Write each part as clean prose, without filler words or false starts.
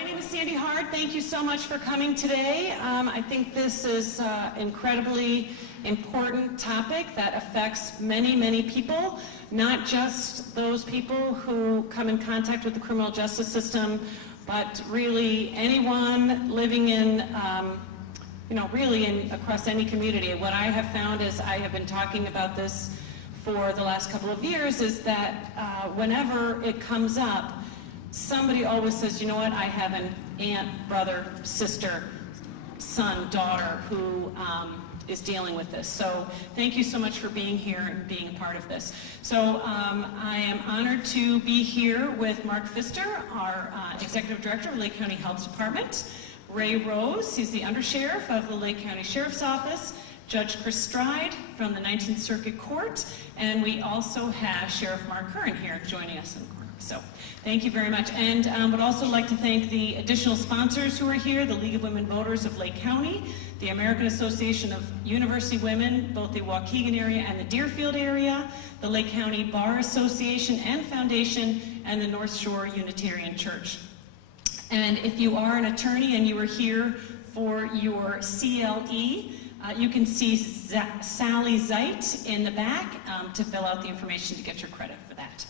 My name is Sandy Hart. Thank you so much for coming today. I think this is an incredibly important topic that affects many, many people, not just those people who come in contact with the criminal justice system, but really anyone living in, across any community. What I have found is I have been talking about this for the last couple of years is that whenever it comes up, somebody always says, you know what, I have an aunt, brother, sister, son, daughter who is dealing with this. So thank you so much for being here and being a part of this. So I am honored to be here with Mark Pfister, our Executive Director of Lake County Health Department, Ray Rose, he's the Undersheriff of the Lake County Sheriff's Office, Judge Chris Stride from the 19th Circuit Court, and we also have Sheriff Mark Curran here joining us in court. So thank you very much. And would also like to thank the additional sponsors who are here, the League of Women Voters of Lake County, the American Association of University Women, both the Waukegan area and the Deerfield area, the Lake County Bar Association and Foundation, and the North Shore Unitarian Church. And if you are an attorney and you are here for your CLE, you can see Sally Zeit in the back to fill out the information to get your credit for that.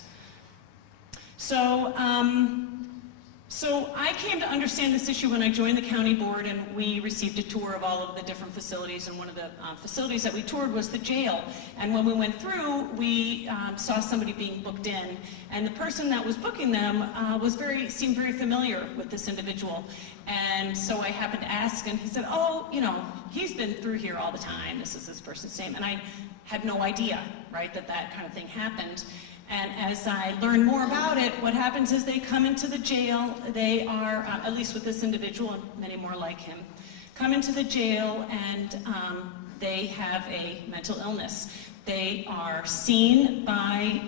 So I came to understand this issue when I joined the county board, and we received a tour of all of the different facilities, and one of the facilities that we toured was the jail. And when we went through, we saw somebody being booked in, and the person that was booking them seemed very familiar with this individual. And so I happened to ask, and he said, oh, you know, he's been through here all the time. This is this person's name. And I had no idea, right, that kind of thing happened. And as I learn more about it, what happens is they come into the jail. They are, at least with this individual and many more like him, come into the jail and they have a mental illness. They are seen by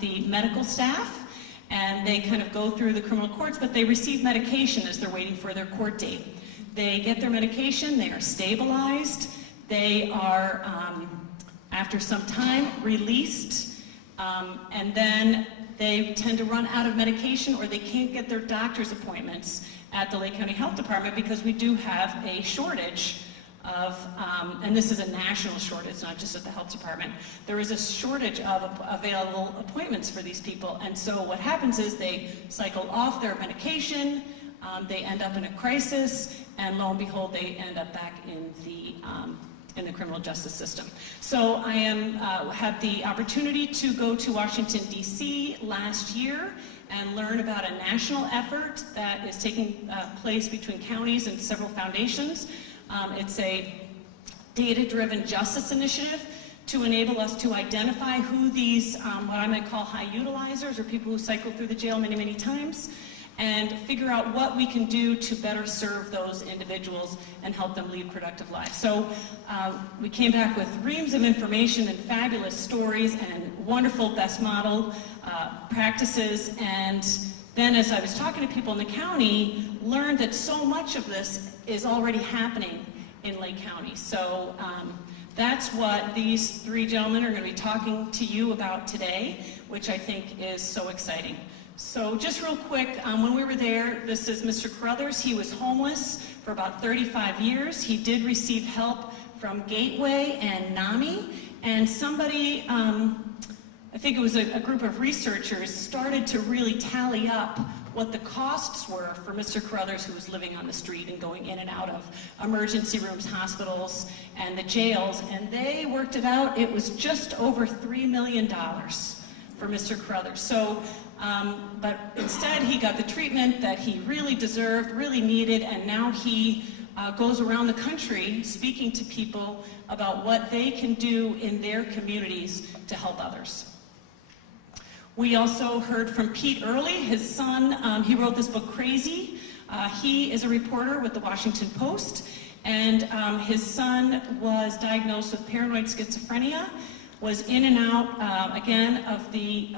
the medical staff, and they kind of go through the criminal courts, but they receive medication as they're waiting for their court date. They get their medication, they are stabilized, they are, after some time, released. And then they tend to run out of medication, or they can't get their doctor's appointments at the Lake County Health Department because we do have a shortage of, and this is a national shortage, not just at the health department. There is a shortage of available appointments for these people, and so what happens is they cycle off their medication, they end up in a crisis, and lo and behold, they end up back in the criminal justice system. So I had the opportunity to go to Washington, D.C. last year and learn about a national effort that is taking place between counties and several foundations. It's a data-driven justice initiative to enable us to identify who these, what I might call high utilizers, or people who cycle through the jail many, many times, and figure out what we can do to better serve those individuals and help them lead productive lives. So we came back with reams of information and fabulous stories and wonderful best model practices, and then as I was talking to people in the county, learned that so much of this is already happening in Lake County. So that's what these three gentlemen are going to be talking to you about today, which I think is so exciting. So just real quick, when we were there, this is Mr. Carruthers. He was homeless for about 35 years. He did receive help from Gateway and NAMI, and somebody, I think it was a group of researchers, started to really tally up what the costs were for Mr. Carruthers, who was living on the street and going in and out of emergency rooms, hospitals, and the jails, and they worked it out. It was just over $3 million for Mr. Carruthers. So, but instead he got the treatment that he really deserved, really needed, and now he goes around the country speaking to people about what they can do in their communities to help others. We also heard from Pete Early, his son. He wrote this book, Crazy. He is a reporter with the Washington Post, and his son was diagnosed with paranoid schizophrenia, was in and out, again, of the,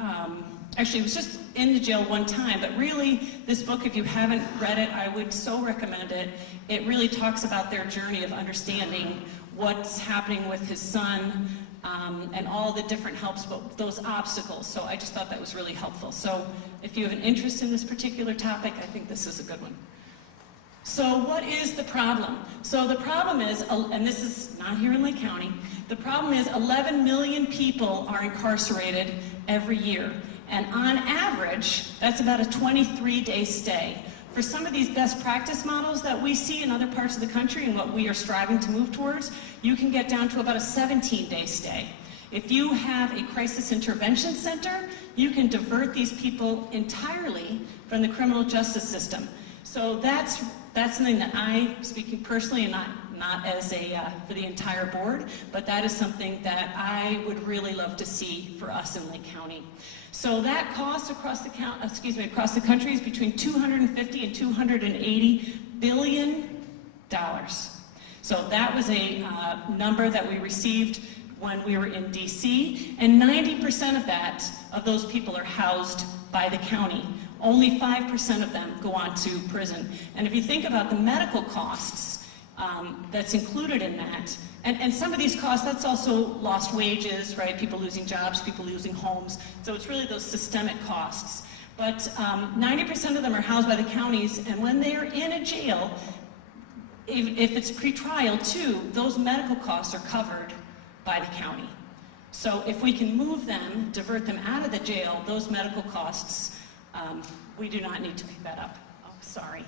actually he was just in the jail one time, but really this book, if you haven't read it, I would so recommend it. It really talks about their journey of understanding what's happening with his son, and all the different helps, but those obstacles. So I just thought that was really helpful. So if you have an interest in this particular topic, I think this is a good one. So what is the problem? So the problem is, and this is not here in Lake County, the problem is 11 million people are incarcerated every year. And on average, that's about a 23-day stay. For some of these best practice models that we see in other parts of the country and what we are striving to move towards, you can get down to about a 17-day stay. If you have a crisis intervention center, you can divert these people entirely from the criminal justice system. So that's something that I, speaking personally and not as for the entire board, but that is something that I would really love to see for us in Lake County. So that cost across the country is between $250 and $280 billion. So that was a number that we received when we were in DC, and 90% of those people are housed by the county. Only 5% of them go on to prison. And if you think about the medical costs that's included in that, and some of these costs, that's also lost wages, right? People losing jobs, people losing homes. So it's really those systemic costs. But 90% of them are housed by the counties, and when they are in a jail, if it's pretrial too, those medical costs are covered by the county. So if we can move them, divert them out of the jail, those medical costs, we do not need to pick that up. Oh, sorry.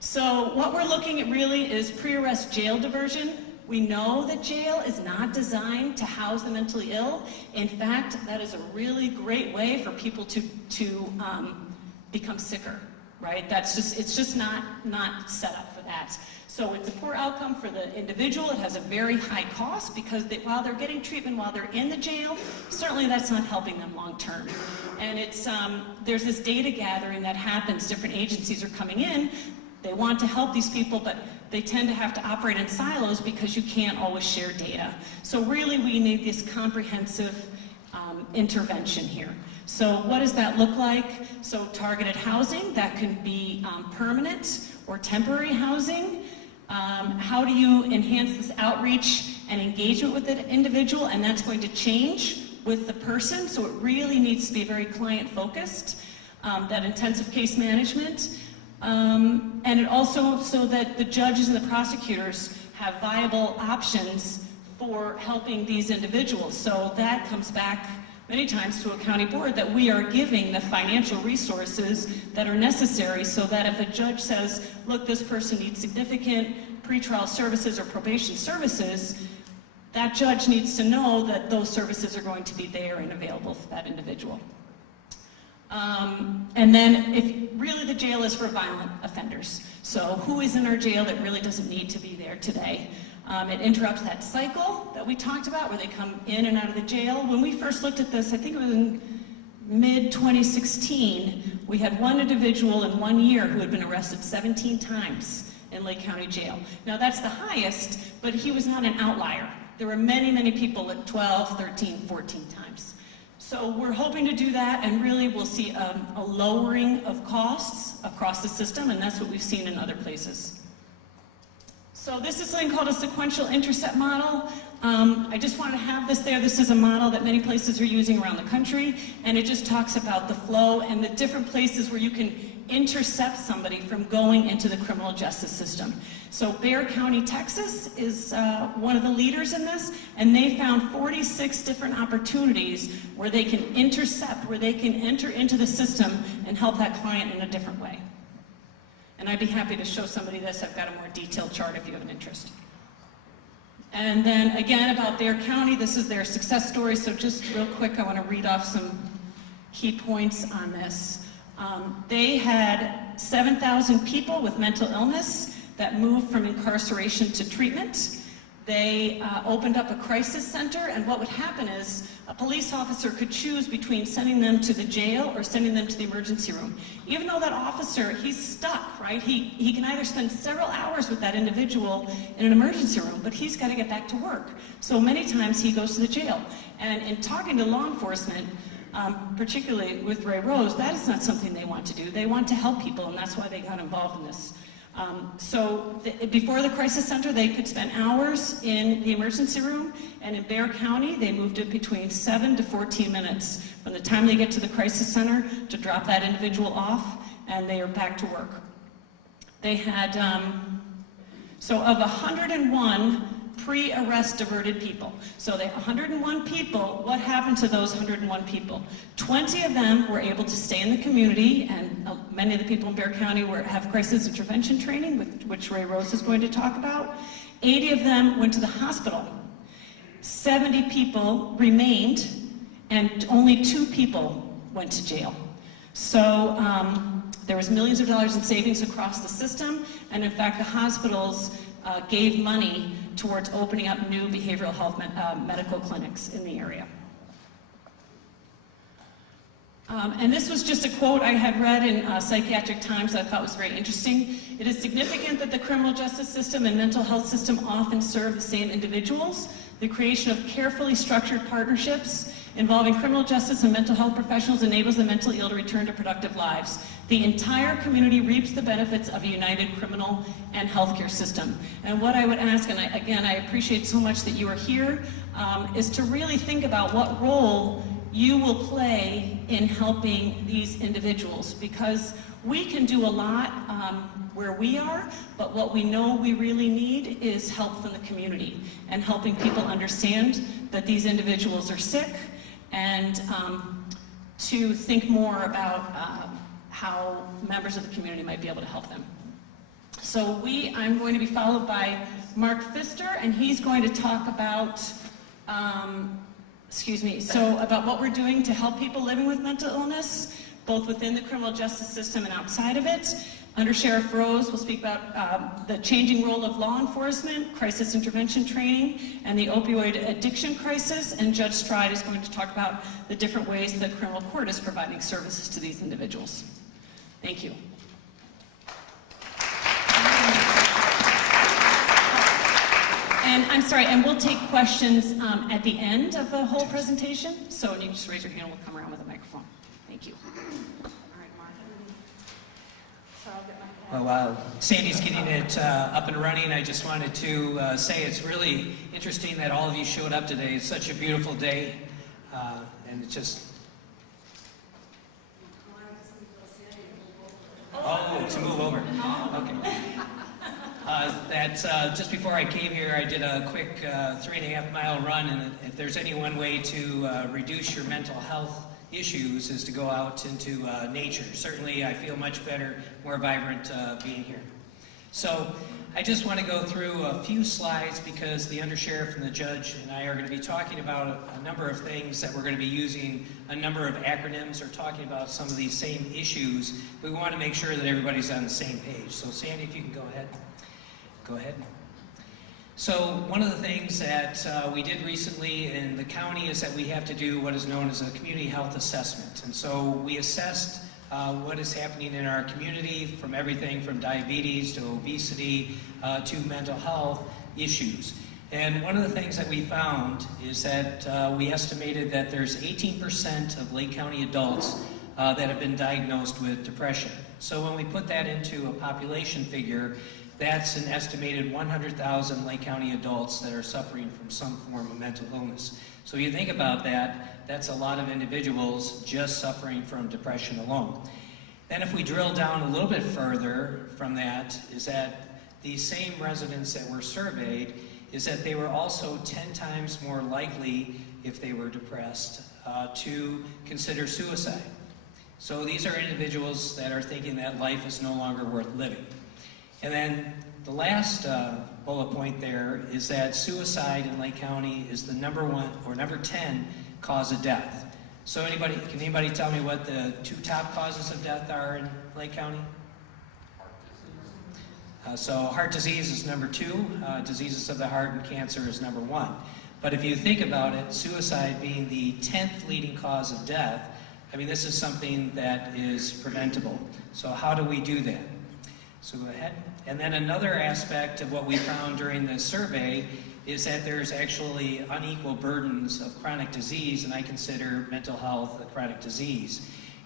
So what we're looking at really is pre-arrest jail diversion. We know that jail is not designed to house the mentally ill. In fact, that is a really great way for people to become sicker, right? It's just not set up for that. So it's a poor outcome for the individual. It has a very high cost because while they're getting treatment while they're in the jail, certainly that's not helping them long term. And there's this data gathering that happens. Different agencies are coming in. They want to help these people, but they tend to have to operate in silos because you can't always share data. So really we need this comprehensive intervention here. So what does that look like? So targeted housing, that can be permanent or temporary housing. How do you enhance this outreach and engagement with the individual? And that's going to change with the person, so it really needs to be very client-focused, that intensive case management. And it also so that the judges and the prosecutors have viable options for helping these individuals. So that comes back many times to a county board, that we are giving the financial resources that are necessary so that if a judge says, look, this person needs significant pretrial services or probation services, that judge needs to know that those services are going to be there and available for that individual. And then if really the jail is for violent offenders. So who is in our jail that really doesn't need to be there today? It interrupts that cycle that we talked about where they come in and out of the jail. When we first looked at this, I think it was in mid-2016, we had one individual in 1 year who had been arrested 17 times in Lake County Jail. Now that's the highest, but he was not an outlier. There were many, many people at 12, 13, 14 times. So we're hoping to do that, and really we'll see a lowering of costs across the system, and that's what we've seen in other places. So this is something called a sequential intercept model. I just wanted to have this there. This is a model that many places are using around the country, and it just talks about the flow and the different places where you can intercept somebody from going into the criminal justice system. So Bexar County, Texas is one of the leaders in this, and they found 46 different opportunities where they can intercept, where they can enter into the system and help that client in a different way. And I'd be happy to show somebody this. I've got a more detailed chart if you have an interest. And then again about Bexar County, this is their success story. So just real quick, I want to read off some key points on this. They had 7,000 people with mental illness that moved from incarceration to treatment. They opened up a crisis center, and what would happen is a police officer could choose between sending them to the jail or sending them to the emergency room. Even though that officer, he's stuck, right? He can either spend several hours with that individual in an emergency room, but he's got to get back to work. So many times he goes to the jail. And in talking to law enforcement, particularly with Ray Rose, that is not something they want to do. They want to help people, and that's why they got involved in this. Before the crisis center, they could spend hours in the emergency room, and in Bexar County, they moved it between 7 to 14 minutes from the time they get to the crisis center to drop that individual off and they are back to work. They had, so of 101 pre-arrest diverted people, so they 101 people, what happened to those 101 people? 20 of them were able to stay in the community, and many of the people in Bexar County have crisis intervention training, which Ray Rose is going to talk about. 80 of them went to the hospital. 70 people remained, and only 2 people went to jail. So there was millions of dollars in savings across the system, and in fact the hospitals gave money towards opening up new behavioral health medical clinics in the area. And this was just a quote I had read in Psychiatric Times that I thought was very interesting. It is significant that the criminal justice system and mental health system often serve the same individuals. The creation of carefully structured partnerships involving criminal justice and mental health professionals enables the mentally ill to return to productive lives. The entire community reaps the benefits of a united criminal and healthcare system. And what I would ask, and I appreciate so much that you are here, is to really think about what role you will play in helping these individuals, because we can do a lot where we are, but what we know we really need is help from the community and helping people understand that these individuals are sick, and to think more about how members of the community might be able to help them. So I'm going to be followed by Mark Pfister, and he's going to talk about about what we're doing to help people living with mental illness, both within the criminal justice system and outside of it. Undersheriff Rose will speak about the changing role of law enforcement, crisis intervention training, and the opioid addiction crisis. And Judge Stride is going to talk about the different ways the criminal court is providing services to these individuals. Thank you. And I'm sorry, and we'll take questions at the end of the whole presentation. So you can just raise your hand and we'll come around with a microphone. Thank you. All right, Mark. So I'll get my While Sandy's getting it up and running, I just wanted to say it's really interesting that all of you showed up today. It's such a beautiful day, and it just... Oh, to move over. Okay. Just before I came here, I did a quick 3.5-mile run, and if there's any one way to reduce your mental health issues is to go out into nature. Certainly, I feel much better, more vibrant being here. So, I just want to go through a few slides because the Undersheriff and the Judge and I are going to be talking about a number of things that we're going to be using a number of acronyms or talking about some of these same issues. We want to make sure that everybody's on the same page. So, Sandy, if you can go ahead. Go ahead. So one of the things that we did recently in the county is that we have to do what is known as a community health assessment. And so we assessed what is happening in our community, from everything from diabetes to obesity to mental health issues. And one of the things that we found is that we estimated that there's 18% of Lake County adults that have been diagnosed with depression. So when we put that into a population figure, that's an estimated 100,000 Lake County adults that are suffering from some form of mental illness. So if you think about that, that's a lot of individuals just suffering from depression alone. Then if we drill down a little bit further from that, is that these same residents that were surveyed, is that they were also 10 times more likely, if they were depressed, to consider suicide. So these are individuals that are thinking that life is no longer worth living. And then the last bullet point there is that suicide in Lake County is the number 10 cause of death. So can anybody tell me what the 2 top causes of death are in Lake County? So heart disease is number 2, diseases of the heart and cancer is number 1. But if you think about it, suicide being the 10th leading cause of death, I mean, this is something that is preventable. So how do we do that? So go ahead. And then another aspect of what we found during the survey is that there's actually unequal burdens of chronic disease, and I consider mental health a chronic disease.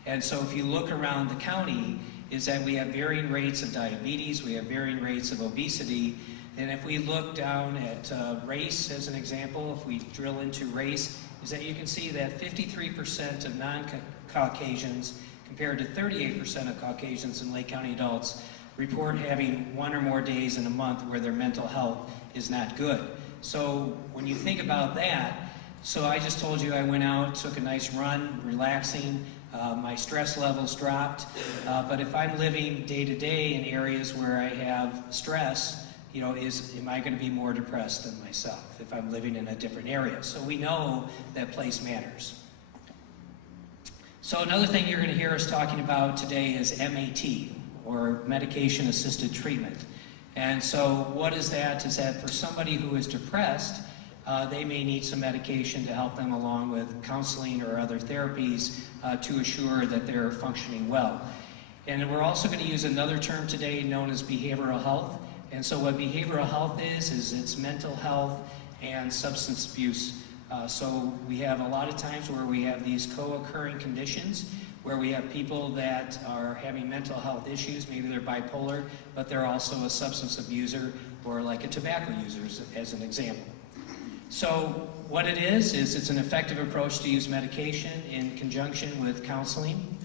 And so if you look around the county, is that we have varying rates of diabetes, we have varying rates of obesity, and if we look down at race as an example, if we drill into race, is that you can see that 53% of non-Caucasians, compared to 38% of Caucasians and Lake County adults report having 1 or more days in a month where their mental health is not good. So when you think about that, so I just told you I went out, took a nice run, relaxing, my stress levels dropped, but if I'm living day to day in areas where I have stress, you know, am I going to be more depressed than myself if I'm living in a different area? So we know that place matters. So another thing you're going to hear us talking about today is MAT, or medication-assisted treatment. And so what is that? Is that for somebody who is depressed, they may need some medication to help them along with counseling or other therapies to assure that they're functioning well. And we're also going to use another term today known as behavioral health. And so what behavioral health is it's mental health and substance abuse. So we have a lot of times where we have these co-occurring conditions where we have people that are having mental health issues, maybe they're bipolar, but they're also a substance abuser or like a tobacco user as an example. So what it is it's an effective approach to use medication in conjunction with counseling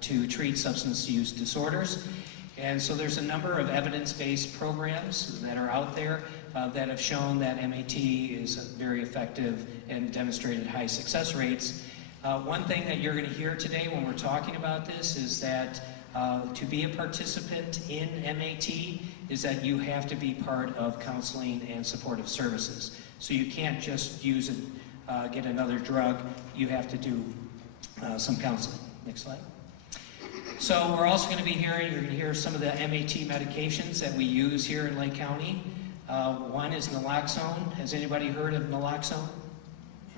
to treat substance use disorders. And so there's a number of evidence-based programs that are out there that have shown that MAT is very effective and demonstrated high success rates. One thing that you're going to hear today when we're talking about this is that to be a participant in MAT is that you have to be part of counseling and supportive services. So you can't just use it, get another drug, you have to do some counseling. Next slide. So we're also going to be hearing, you're going to hear some of the MAT medications that we use here in Lake County. One is naloxone. Has anybody heard of naloxone?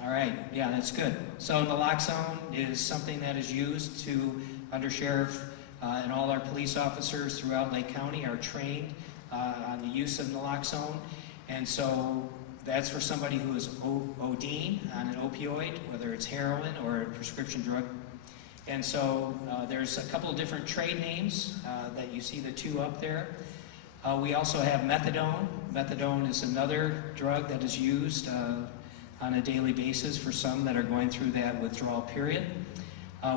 All right, yeah, that's good. So naloxone is something that is used to, Undersheriff and all our police officers throughout Lake County are trained on the use of naloxone. And so that's for somebody who is ODing on an opioid, whether it's heroin or a prescription drug. And so there's a couple of different trade names that you see the two up there. We also have methadone. Methadone is another drug that is used on a daily basis for some that are going through that withdrawal period.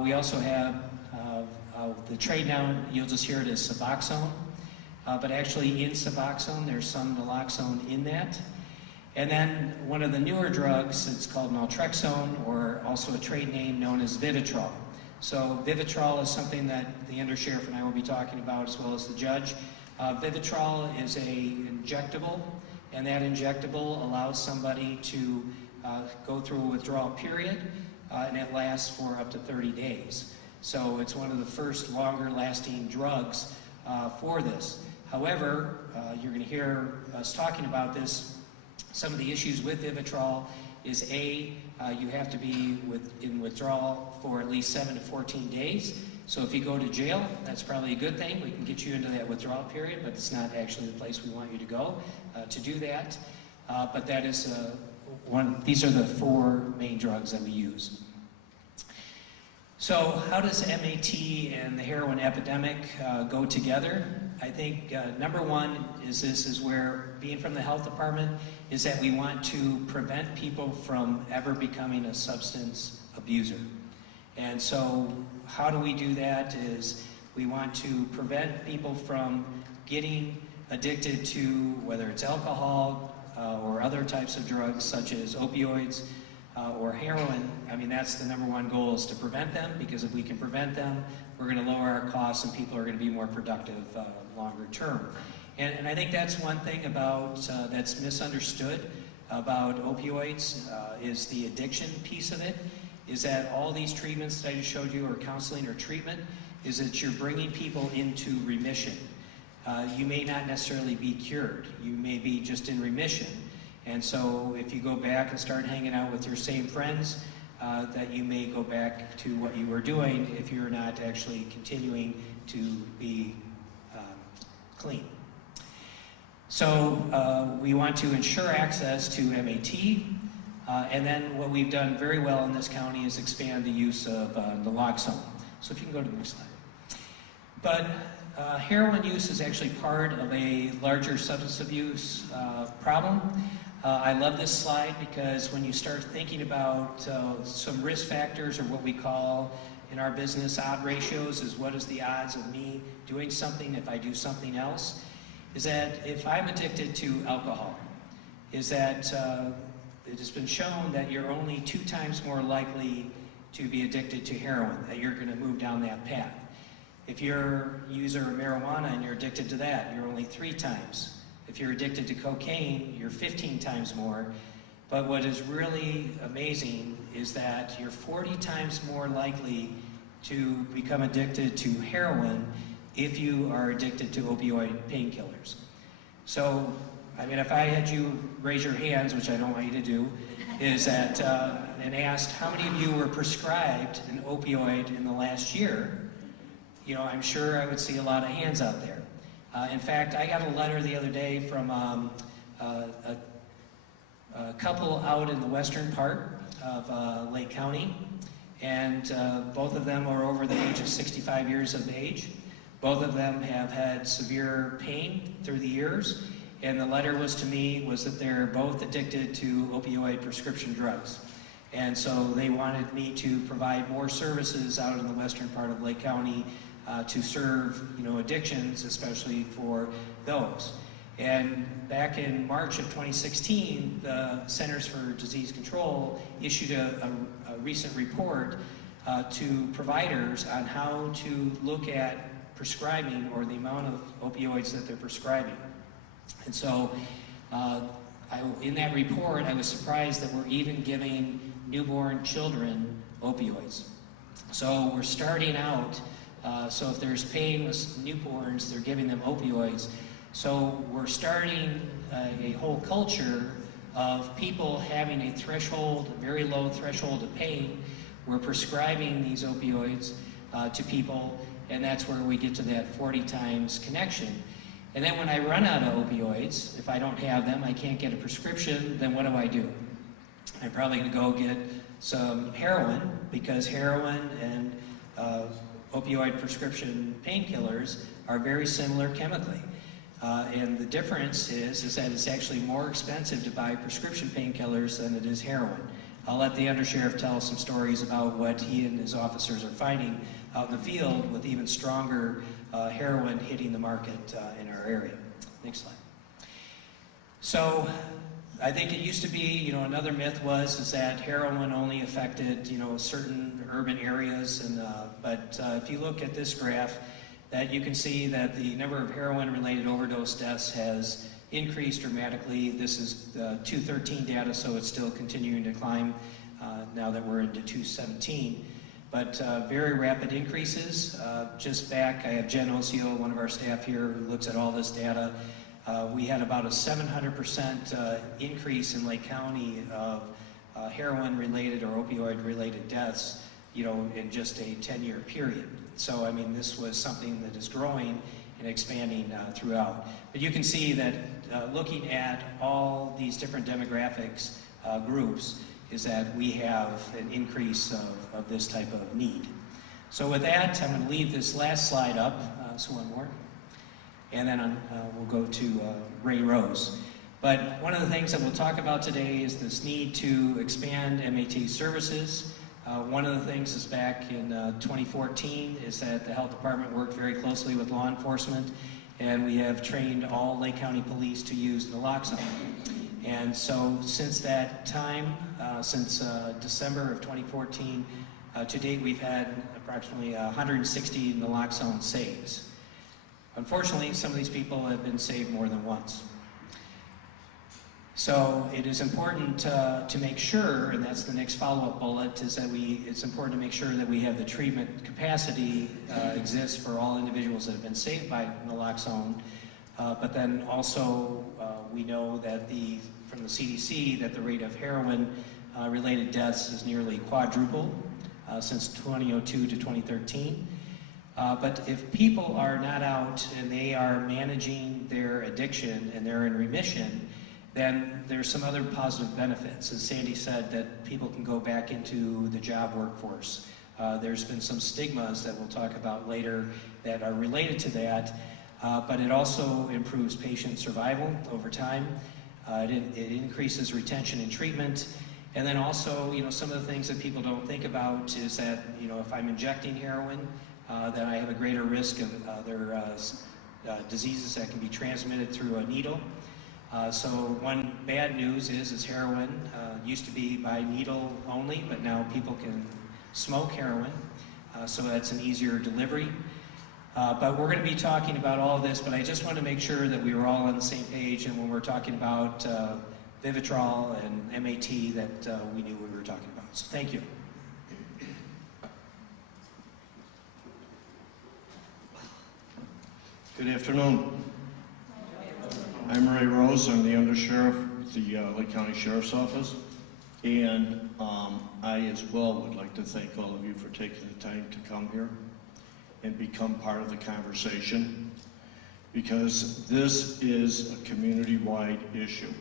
We also have the trade now, you'll just hear it as Suboxone, but actually in Suboxone there's some naloxone in that. And then one of the newer drugs, it's called naltrexone, or also a trade name known as Vivitrol. So Vivitrol is something that the Undersheriff and I will be talking about, as well as the judge. Vivitrol is an injectable, and that injectable allows somebody to go through a withdrawal period, and it lasts for up to 30 days. So it's one of the first longer lasting drugs for this. However, you're going to hear us talking about this. Some of the issues with Vivitrol is you have to be in withdrawal for at least 7 to 14 days. So if you go to jail, that's probably a good thing. We can get you into that withdrawal period, but it's not actually the place we want you to go to do that. But that is these are the 4 main drugs that we use. So how does MAT and the heroin epidemic go together? I think number one is where, being from the health department, is that we want to prevent people from ever becoming a substance abuser. And so how do we do that is we want to prevent people from getting addicted to, whether it's alcohol or other types of drugs such as opioids or heroin. I mean, that's the number one goal, is to prevent them, because if we can prevent them, we're going to lower our costs and people are going to be more productive longer term. And I think that's one thing about that's misunderstood about opioids is the addiction piece of it, is that all these treatments that I just showed you, or counseling or treatment, is that you're bringing people into remission. You may not necessarily be cured. You may be just in remission. And so if you go back and start hanging out with your same friends, that you may go back to what you were doing if you're not actually continuing to be clean. So we want to ensure access to MAT, and then what we've done very well in this county is expand the use of naloxone. So if you can go to the next slide. But heroin use is actually part of a larger substance abuse problem. I love this slide because when you start thinking about some risk factors, or what we call in our business, odd ratios is what is the odds of me doing something if I do something else, is that if I'm addicted to alcohol, is that it has been shown that you're only 2 times more likely to be addicted to heroin, that you're going to move down that path. If you're a user of marijuana and you're addicted to that, you're only 3 times. If you're addicted to cocaine, you're 15 times more. But what is really amazing is that you're 40 times more likely to become addicted to heroin if you are addicted to opioid painkillers. So, I mean, if I had you raise your hands, which I don't want you to do, is that, and asked how many of you were prescribed an opioid in the last year, you know, I'm sure I would see a lot of hands out there. In fact, I got a letter the other day from a couple out in the western part of Lake County, and both of them are over the age of 65 years of age. Both of them have had severe pain through the years, and the letter was to me was that they're both addicted to opioid prescription drugs. And so they wanted me to provide more services out in the western part of Lake County to serve, you know, addictions, especially for those. And back in March of 2016, the Centers for Disease Control issued a recent report to providers on how to look at prescribing or the amount of opioids that they're prescribing. And so in that report, I was surprised that we're even giving newborn children opioids. So we're starting out, so if there's pain with newborns, they're giving them opioids. So we're starting a whole culture of people having a threshold, a very low threshold of pain. We're prescribing these opioids to people, and that's where we get to that 40 times connection. And then when I run out of opioids, if I don't have them, I can't get a prescription, then what do? I'm probably going to go get some heroin, because heroin and opioid prescription painkillers are very similar chemically. And the difference is that it's actually more expensive to buy prescription painkillers than it is heroin. I'll let the Undersheriff tell some stories about what he and his officers are finding out in the field with even stronger heroin hitting the market in our area. Next slide. So I think it used to be, you know, another myth is that heroin only affected, you know, certain urban areas, and but if you look at this graph, that you can see that the number of heroin-related overdose deaths has increased dramatically. This is 2013 data, so it's still continuing to climb now that we're into 2017. But very rapid increases. Just back, I have Jen Osio, one of our staff here, who looks at all this data. We had about a 700% increase in Lake County of heroin-related or opioid-related deaths, you know, in just a 10-year period. So, I mean, this was something that is growing and expanding throughout. But you can see that looking at all these different demographics groups is that we have an increase of this type of need. So with that, I'm going to leave this last slide up, so one more, and then we'll go to Ray Rose. But one of the things that we'll talk about today is this need to expand MAT services. One of the things is back in 2014 is that the health department worked very closely with law enforcement, and we have trained all Lake County police to use naloxone. And so since that time, since December of 2014, to date we've had approximately 160 naloxone saves. Unfortunately, some of these people have been saved more than once. So it is important to make sure, and that's the next follow-up bullet, is that it's important to make sure that we have the treatment capacity exists for all individuals that have been saved by naloxone. But then also we know that from the CDC that the rate of heroin-related deaths is nearly quadrupled since 2002 to 2013. But if people are not out and they are managing their addiction and they're in remission, then there's some other positive benefits. As Sandy said, that people can go back into the job workforce. There's been some stigmas that we'll talk about later that are related to that, but it also improves patient survival over time. It increases retention and treatment, And then also, some of the things that people don't think about is that, if I'm injecting heroin, that I have a greater risk of other diseases that can be transmitted through a needle. So one bad news is heroin used to be by needle only, but now people can smoke heroin, so that's an easier delivery. But we're going to be talking about all of this, but I just want to make sure that we were all on the same page, and when we're talking about Vivitrol and MAT, that we knew what we were talking about. So thank you. Good afternoon. I'm Ray Rose. I'm the Undersheriff at the Lake County Sheriff's Office. And I as well would like to thank all of you for taking the time to come here and become part of the conversation, because this is a community-wide issue.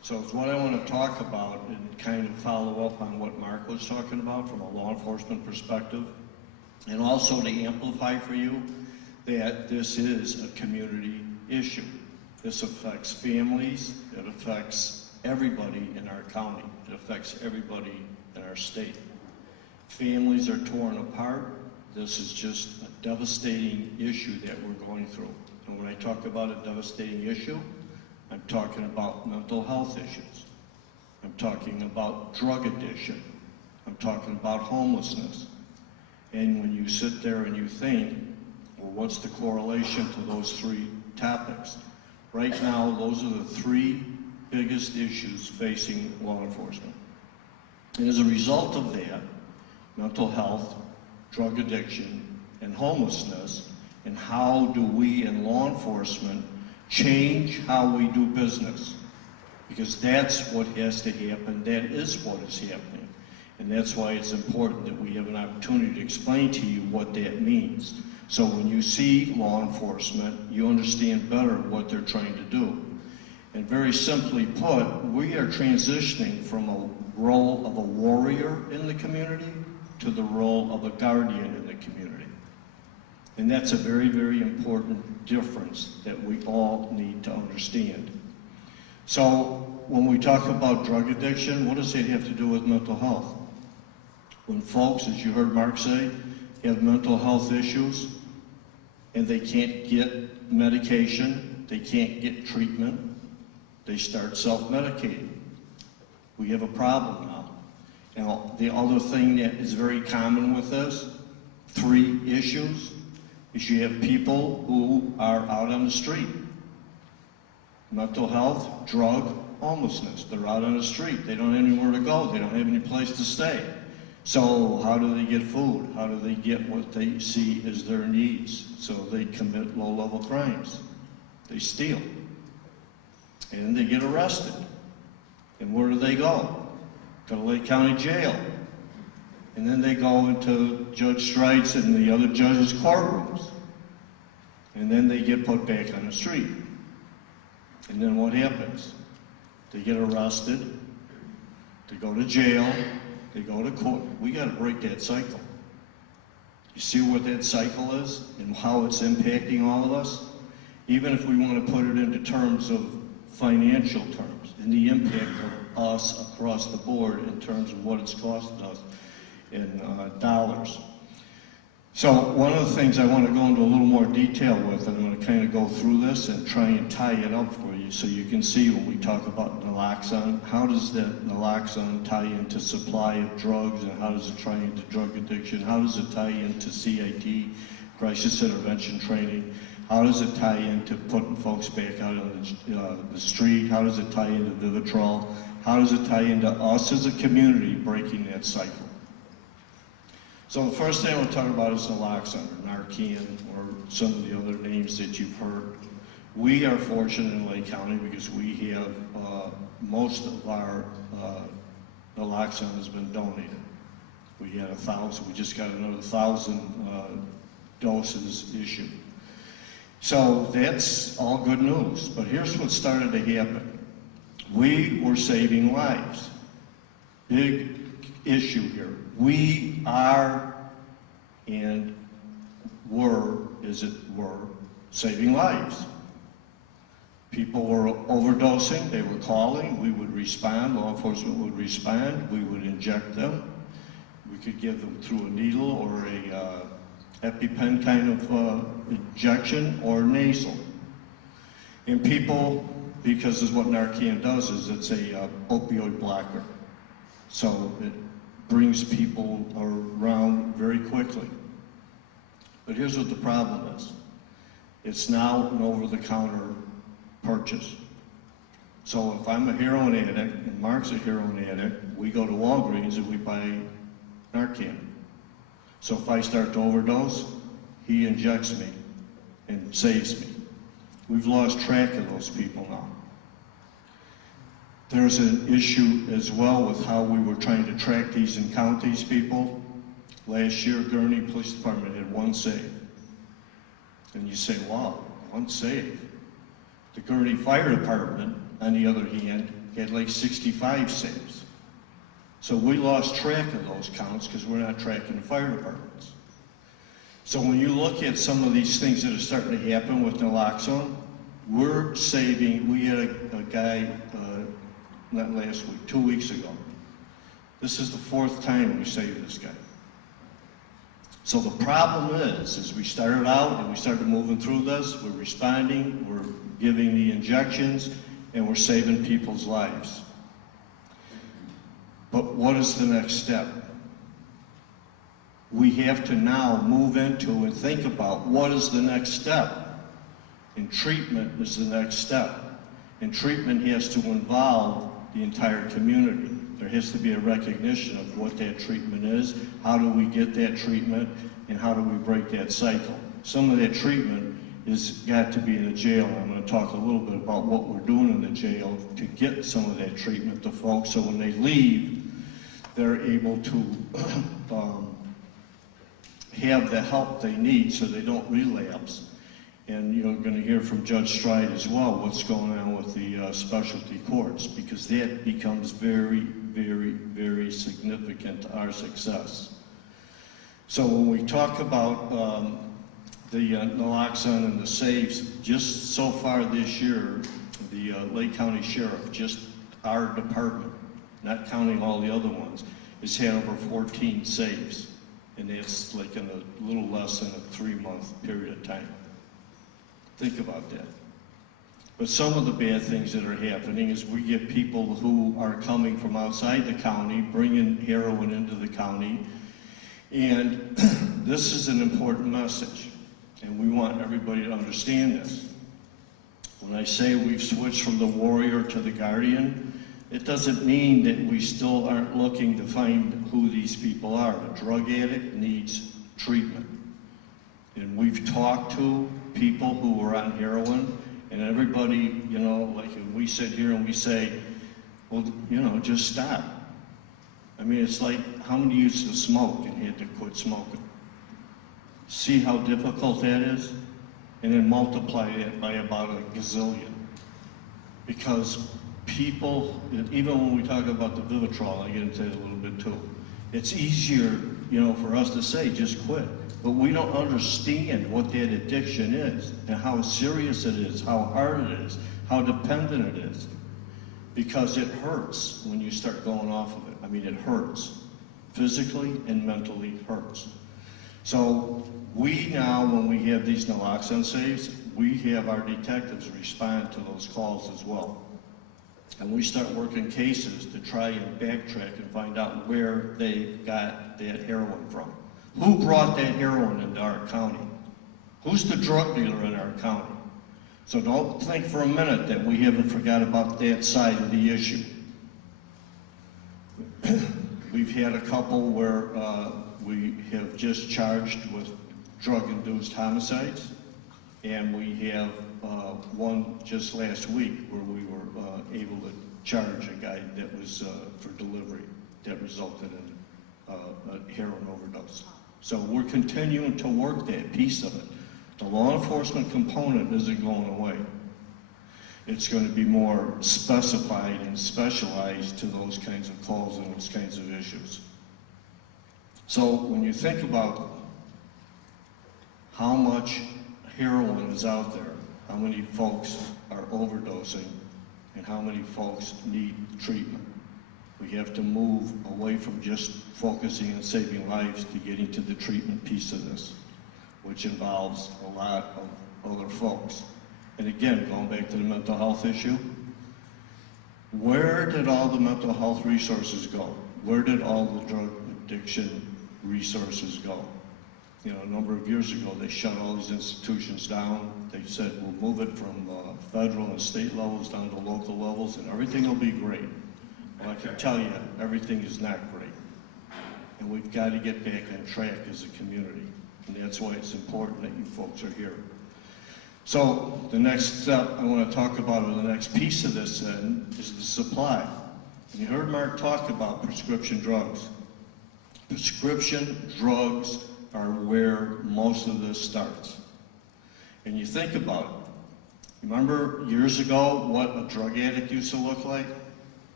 So it's what I want to talk about and kind of follow up on what Mark was talking about from a law enforcement perspective, and also to amplify for you that this is a community issue. This affects families, it affects everybody in our county, it affects everybody in our state. Families are torn apart. This is just a devastating issue that we're going through. And when I talk about a devastating issue, I'm talking about mental health issues. I'm talking about drug addiction. I'm talking about homelessness. And when you sit there and you think, well, what's the correlation to those three topics? Right now, those are the three biggest issues facing law enforcement. And as a result of that, mental health, drug addiction, and homelessness, and how do we in law enforcement change how we do business? Because that's what has to happen, that is what is happening. And that's why it's important that we have an opportunity to explain to you what that means. So when you see law enforcement, you understand better what they're trying to do. And very simply put, we are transitioning from a role of a warrior in the community to the role of a guardian in the community. And that's a very, very important difference that we all need to understand. So when we talk about drug addiction, what does it have to do with mental health? When folks, as you heard Mark say, have mental health issues and they can't get medication, they can't get treatment, they start self-medicating. We have a problem now. Now, the other thing that is very common with this, three issues, is you have people who are out on the street. Mental health, drug, homelessness. They're out on the street. They don't have anywhere to go. They don't have any place to stay. So how do they get food? How do they get what they see as their needs? So they commit low-level crimes. They steal. And they get arrested. And where do they go? To the Lake County Jail. And then they go into Judge Stride's and the other judges' courtrooms. And then they get put back on the street. And then what happens? They get arrested, they go to jail, they go to court. We got to break that cycle. You see what that cycle is and how it's impacting all of us? Even if we want to put it into terms of financial terms and the impact of us across the board in terms of what it's costing us in dollars. So one of the things I want to go into a little more detail with, and I'm going to kind of go through this and try and tie it up for you so you can see when we talk about naloxone, how does that naloxone tie into supply of drugs, and how does it tie into drug addiction, how does it tie into CIT, crisis intervention training, how does it tie into putting folks back out on the street, how does it tie into Vivitrol, how does it tie into us as a community breaking that cycle. So the first thing I want to talk about is naloxone, or Narcan, or some of the other names that you've heard. We are fortunate in Lake County because we have most of our naloxone has been donated. We had 1,000, we just got another 1,000 doses issued. So that's all good news, but here's what started to happen. We were saving lives. Big issue here. We are and were, as it were, saving lives. People were overdosing, they were calling, we would respond, law enforcement would respond, we would inject them. We could give them through a needle or a EpiPen kind of injection or nasal. And people, because is what Narcan does, is it's a opioid blocker. So it brings people around very quickly. But here's what the problem is. It's now an over-the-counter purchase. So if I'm a heroin addict and Mark's a heroin addict, we go to Walgreens and we buy Narcan. So if I start to overdose, he injects me and saves me. We've lost track of those people now. There's an issue as well with how we were trying to track these and count these people. Last year, Gurney Police Department had 1 save. And you say, wow, 1 save. The Gurney Fire Department, on the other hand, had like 65 saves. So we lost track of those counts because we're not tracking the fire departments. So when you look at some of these things that are starting to happen with naloxone, we're saving, we had a guy, not last week, 2 weeks ago. This is the 4th time we saved this guy. So the problem is we started out and we started moving through this, we're responding, we're giving the injections, and we're saving people's lives. But what is the next step? We have to now move into and think about what is the next step. And treatment is the next step. And treatment has to involve the entire community. There has to be a recognition of what that treatment is, how do we get that treatment, and how do we break that cycle. Some of that treatment has got to be in the jail. I'm going to talk a little bit about what we're doing in the jail to get some of that treatment to folks so when they leave, they're able to have the help they need so they don't relapse. And you're going to hear from Judge Stride as well what's going on with the specialty courts, because that becomes very, very, very significant to our success. So when we talk about the naloxone and the saves, just so far this year, the Lake County Sheriff, just our department, not counting all the other ones, has had over 14 saves. And that's like in a little less than a 3-month period of time. Think about that. But some of the bad things that are happening is we get people who are coming from outside the county, bringing heroin into the county, and this is an important message, and we want everybody to understand this. When I say we've switched from the warrior to the guardian, it doesn't mean that we still aren't looking to find who these people are. A drug addict needs treatment. And we've talked to people who are on heroin, and everybody, you know, like we sit here and we say, well, you know, just stop. I mean, it's like how many used to smoke and had to quit smoking? See how difficult that is? And then multiply it by about a gazillion. Because people, even when we talk about the Vivitrol, I get into it a little bit too, it's easier, you know, for us to say, just quit. But we don't understand what that addiction is and how serious it is, how hard it is, how dependent it is. Because it hurts when you start going off of it. I mean, it hurts. Physically and mentally hurts. So we now, when we have these naloxone saves, we have our detectives respond to those calls as well. And we start working cases to try and backtrack and find out where they got that heroin from. Who brought that heroin into our county? Who's the drug dealer in our county? So don't think for a minute that we haven't forgot about that side of the issue. We've had a couple where we have just charged with drug-induced homicides, and we have one just last week where we were able to charge a guy that was for delivery that resulted in a heroin overdose. So we're continuing to work that piece of it. The law enforcement component isn't going away. It's going to be more specified and specialized to those kinds of calls and those kinds of issues. So when you think about how much heroin is out there, how many folks are overdosing, and how many folks need treatment. We have to move away from just focusing on saving lives to getting to the treatment piece of this, which involves a lot of other folks. And again, going back to the mental health issue, where did all the mental health resources go? Where did all the drug addiction resources go? You know, a number of years ago, they shut all these institutions down. They said, we'll move it from federal and state levels down to local levels, and everything will be great. Well, I can tell you, everything is not great. And we've got to get back on track as a community. And that's why it's important that you folks are here. So the next step I want to talk about, or the next piece of this then, is the supply. And you heard Mark talk about prescription drugs. Prescription drugs are where most of this starts. And you think about it. Remember years ago what a drug addict used to look like?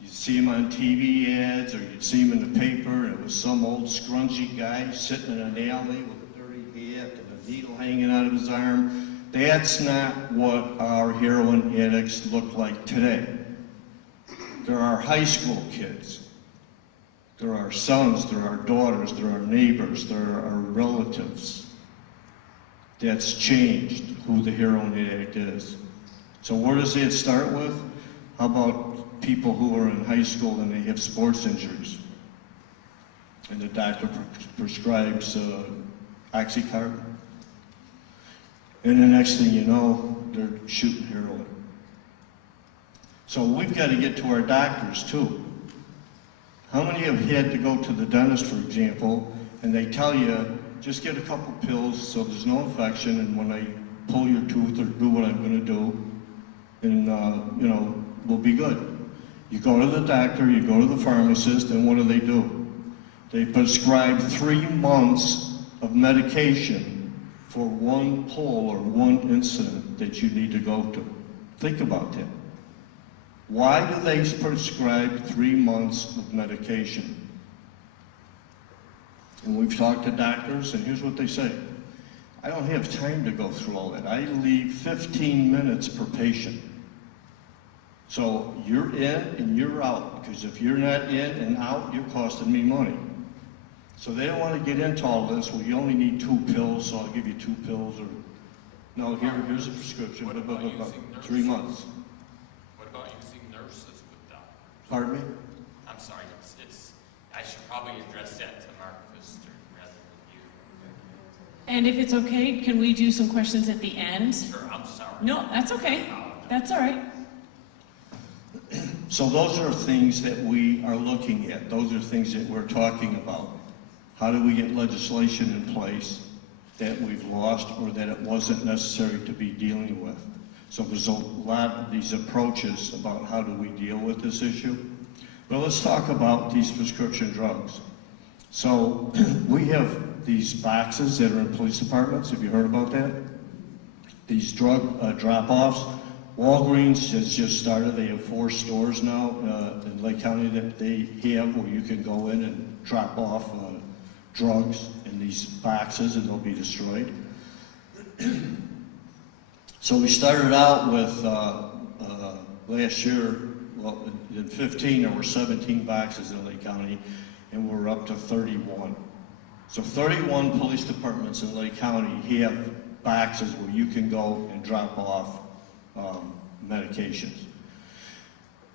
You'd see him on TV ads, or you'd see him in the paper, and it was some old scrunchy guy sitting in an alley with a dirty hat and a needle hanging out of his arm. That's not what our heroin addicts look like today. There are high school kids. There are sons, there are daughters, there are neighbors, there are relatives. That's changed who the heroin addict is. So where does it start with? How about people who are in high school and they have sports injuries? And the doctor prescribes Oxycontin. And the next thing you know, they're shooting heroin. So we've got to get to our doctors too. How many have had to go to the dentist, for example, and they tell you, just get a couple pills so there's no infection, and when I pull your tooth or do what I'm going to do, and you know, we'll be good. You go to the doctor, you go to the pharmacist, and what do? They prescribe 3 months of medication for one pull or one incident that you need to go to. Think about that. Why do they prescribe 3 months of medication? And we've talked to doctors, and here's what they say. I don't have time to go through all that. I leave 15 minutes per patient. So you're in and you're out, because if you're not in and out, you're costing me money. So they don't want to get into all this. Well, you only need 2 pills, so I'll give you 2 pills. Or no, here's a prescription. What about using 3 months. What about using nurses with doctors? Pardon me? I'm sorry, I should probably address that to Mark Pfister rather than you. And if it's okay, can we do some questions at the end? Sure, I'm sorry. No, that's okay. That's all right. So those are things that we are looking at. Those are things that we're talking about. How do we get legislation in place that we've lost or that it wasn't necessary to be dealing with? So there's a lot of these approaches about how do we deal with this issue. But let's talk about these prescription drugs. So we have these boxes that are in police departments. Have you heard about that? These drug drop-offs. Walgreens has just started. They have 4 stores now in Lake County that they have where you can go in and drop off drugs in these boxes and they'll be destroyed. So we started out with last year, well, in 15 there were 17 boxes in Lake County, and we're up to 31. So 31 police departments in Lake County have boxes where you can go and drop off medications.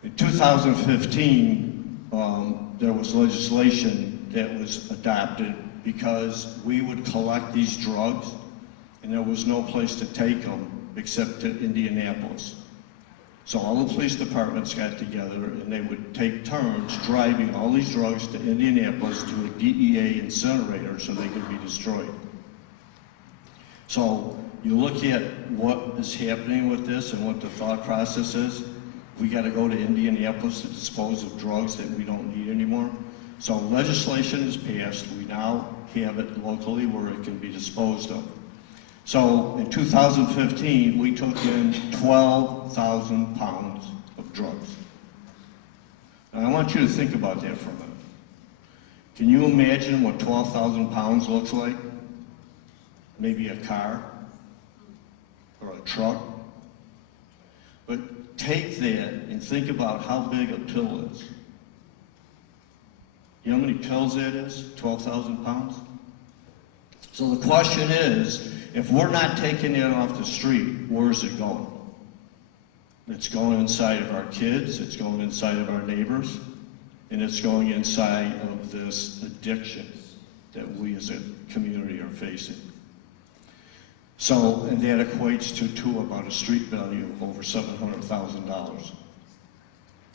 In 2015, there was legislation that was adopted because we would collect these drugs and there was no place to take them except to Indianapolis. So all the police departments got together and they would take turns driving all these drugs to Indianapolis to a DEA incinerator so they could be destroyed. So you look at what is happening with this and what the thought process is. We got to go to Indianapolis to dispose of drugs that we don't need anymore. So legislation is passed. We now have it locally where it can be disposed of. So in 2015, we took in 12,000 pounds of drugs. And I want you to think about that for a minute. Can you imagine what 12,000 pounds looks like? Maybe a car or a truck. But take that and think about how big a pill is. You know how many pills that is? 12,000 pounds? So the question is, if we're not taking it off the street, where's it going? It's going inside of our kids, it's going inside of our neighbors, and it's going inside of this addiction that we as a community are facing. So, and that equates to about a street value of over $700,000.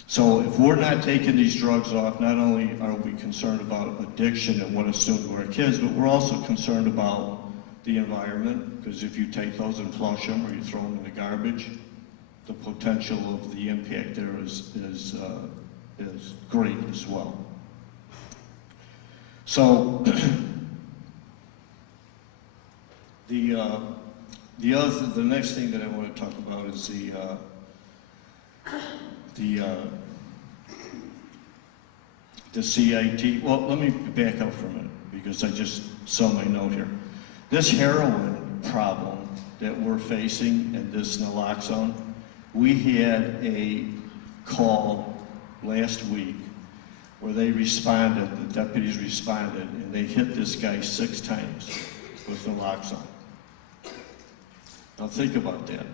So if we're not taking these drugs off, not only are we concerned about addiction and what it's doing to our kids, but we're also concerned about the environment, because if you take those and flush them or you throw them in the garbage, the potential of the impact there is great as well. So the next thing that I want to talk about is the CIT. Well, let me back up for a minute because I just saw my note here. This heroin problem that we're facing and this naloxone, we had a call last week where they responded, the deputies responded, and they hit this guy 6 times with naloxone. Now think about that.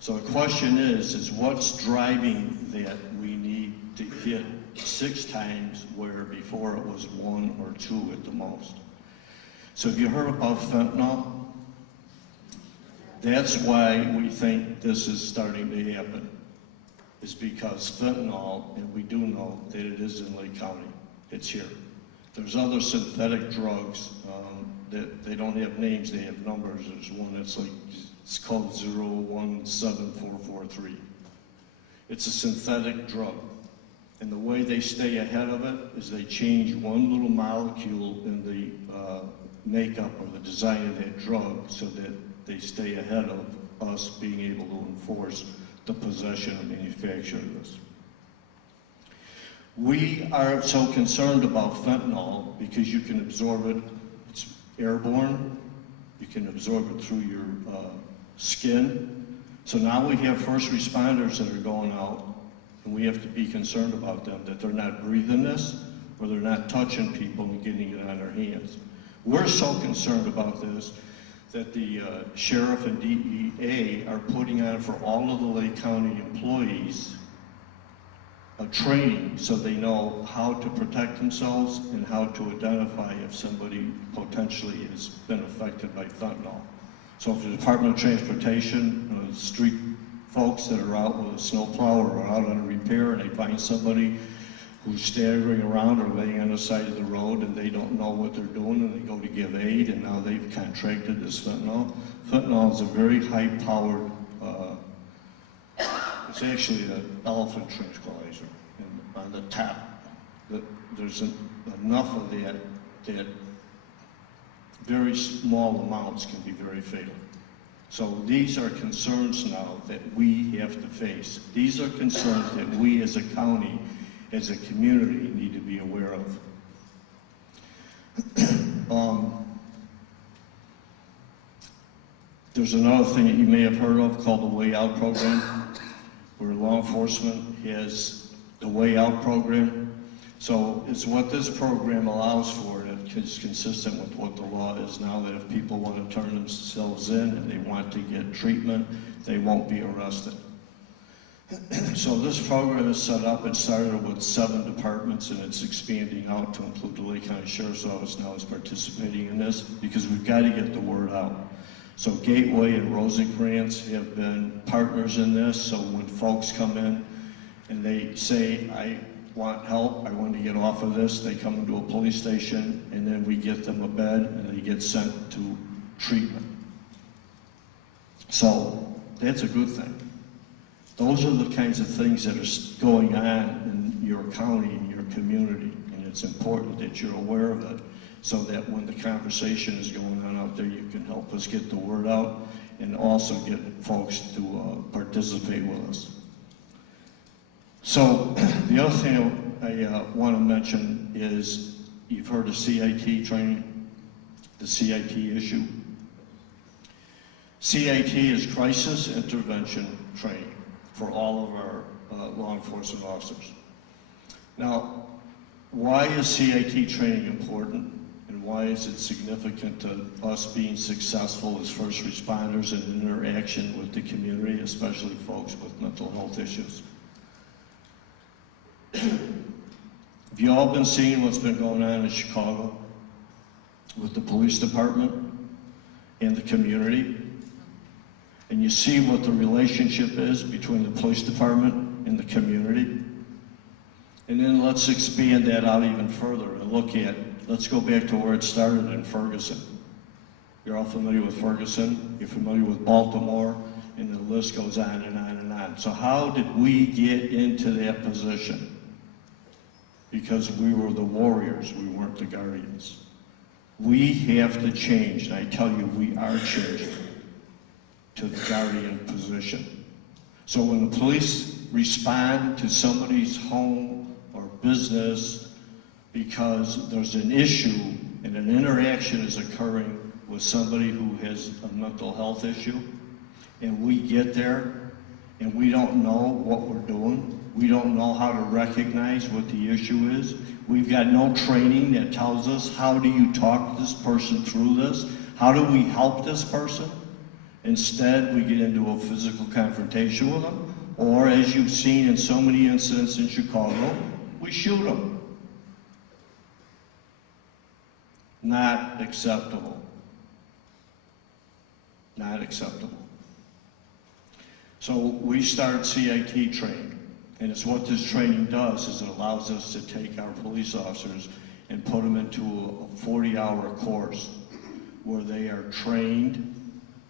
So the question is what's driving that we need to hit 6 times where before it was 1 or 2 at the most? So have you heard about fentanyl? That's why we think this is starting to happen, is because fentanyl, and we do know that it is in Lake County, it's here. There's other synthetic drugs that they don't have names, they have numbers. There's one that's like, it's called 017443. It's a synthetic drug. And the way they stay ahead of it is they change one little molecule in the makeup or the design of that drug so that they stay ahead of us being able to enforce the possession and manufacture of this. We are so concerned about fentanyl because you can absorb it, it's airborne, you can absorb it through your skin. So now we have first responders that are going out, and we have to be concerned about them, that they're not breathing this or they're not touching people and getting it on their hands. We're so concerned about this that the sheriff and DEA are putting on for all of the Lake County employees a training so they know how to protect themselves and how to identify if somebody potentially has been affected by fentanyl. So if the Department of Transportation, street folks that are out with a snowplow or out on a repair and they find somebody who's staggering around or laying on the side of the road and they don't know what they're doing and they go to give aid and now they've contracted this fentanyl. Fentanyl is a very high-powered, it's actually an elephant tranquilizer. And on the top, there's enough of that very small amounts can be very fatal. So these are concerns now that we have to face. These are concerns that we as a county, as a community, need to be aware of. There's another thing that you may have heard of called the Way Out program, where law enforcement has the Way Out program. So it's what this program allows for, and it's consistent with what the law is now, that if people want to turn themselves in and they want to get treatment, they won't be arrested. So this program is set up, it started with 7 departments and it's expanding out to include the Lake County Sheriff's Office now is participating in this because we've got to get the word out. So Gateway and Rosencrantz have been partners in this, so when folks come in and they say, I want help, I want to get off of this, they come into a police station and then we get them a bed and they get sent to treatment. So that's a good thing. Those are the kinds of things that are going on in your county, in your community, and it's important that you're aware of it so that when the conversation is going on out there, you can help us get the word out and also get folks to participate with us. So the other thing I want to mention is you've heard of CIT training, the CIT issue. CIT is Crisis Intervention Training. for all of our law enforcement officers. Now, why is CIT training important, and why is it significant to us being successful as first responders in interaction with the community, especially folks with mental health issues? Have you all been seeing what's been going on in Chicago with the police department and the community? And you see what the relationship is between the police department and the community? And then let's expand that out even further and look at, let's go back to where it started in Ferguson. You're all familiar with Ferguson, you're familiar with Baltimore, and the list goes on and on and on. So how did we get into that position? Because we were the warriors, we weren't the guardians. We have to change, and I tell you, we are changing to the guardian position. So when the police respond to somebody's home or business because there's an issue and an interaction is occurring with somebody who has a mental health issue, and we get there and we don't know what we're doing, we don't know how to recognize what the issue is, we've got no training that tells us how do you talk this person through this, how do we help this person? Instead, we get into a physical confrontation with them, or as you've seen in so many incidents in Chicago, we shoot them. Not acceptable. Not acceptable. So we start CIT training, and it's what this training does is it allows us to take our police officers and put them into a 40-hour course where they are trained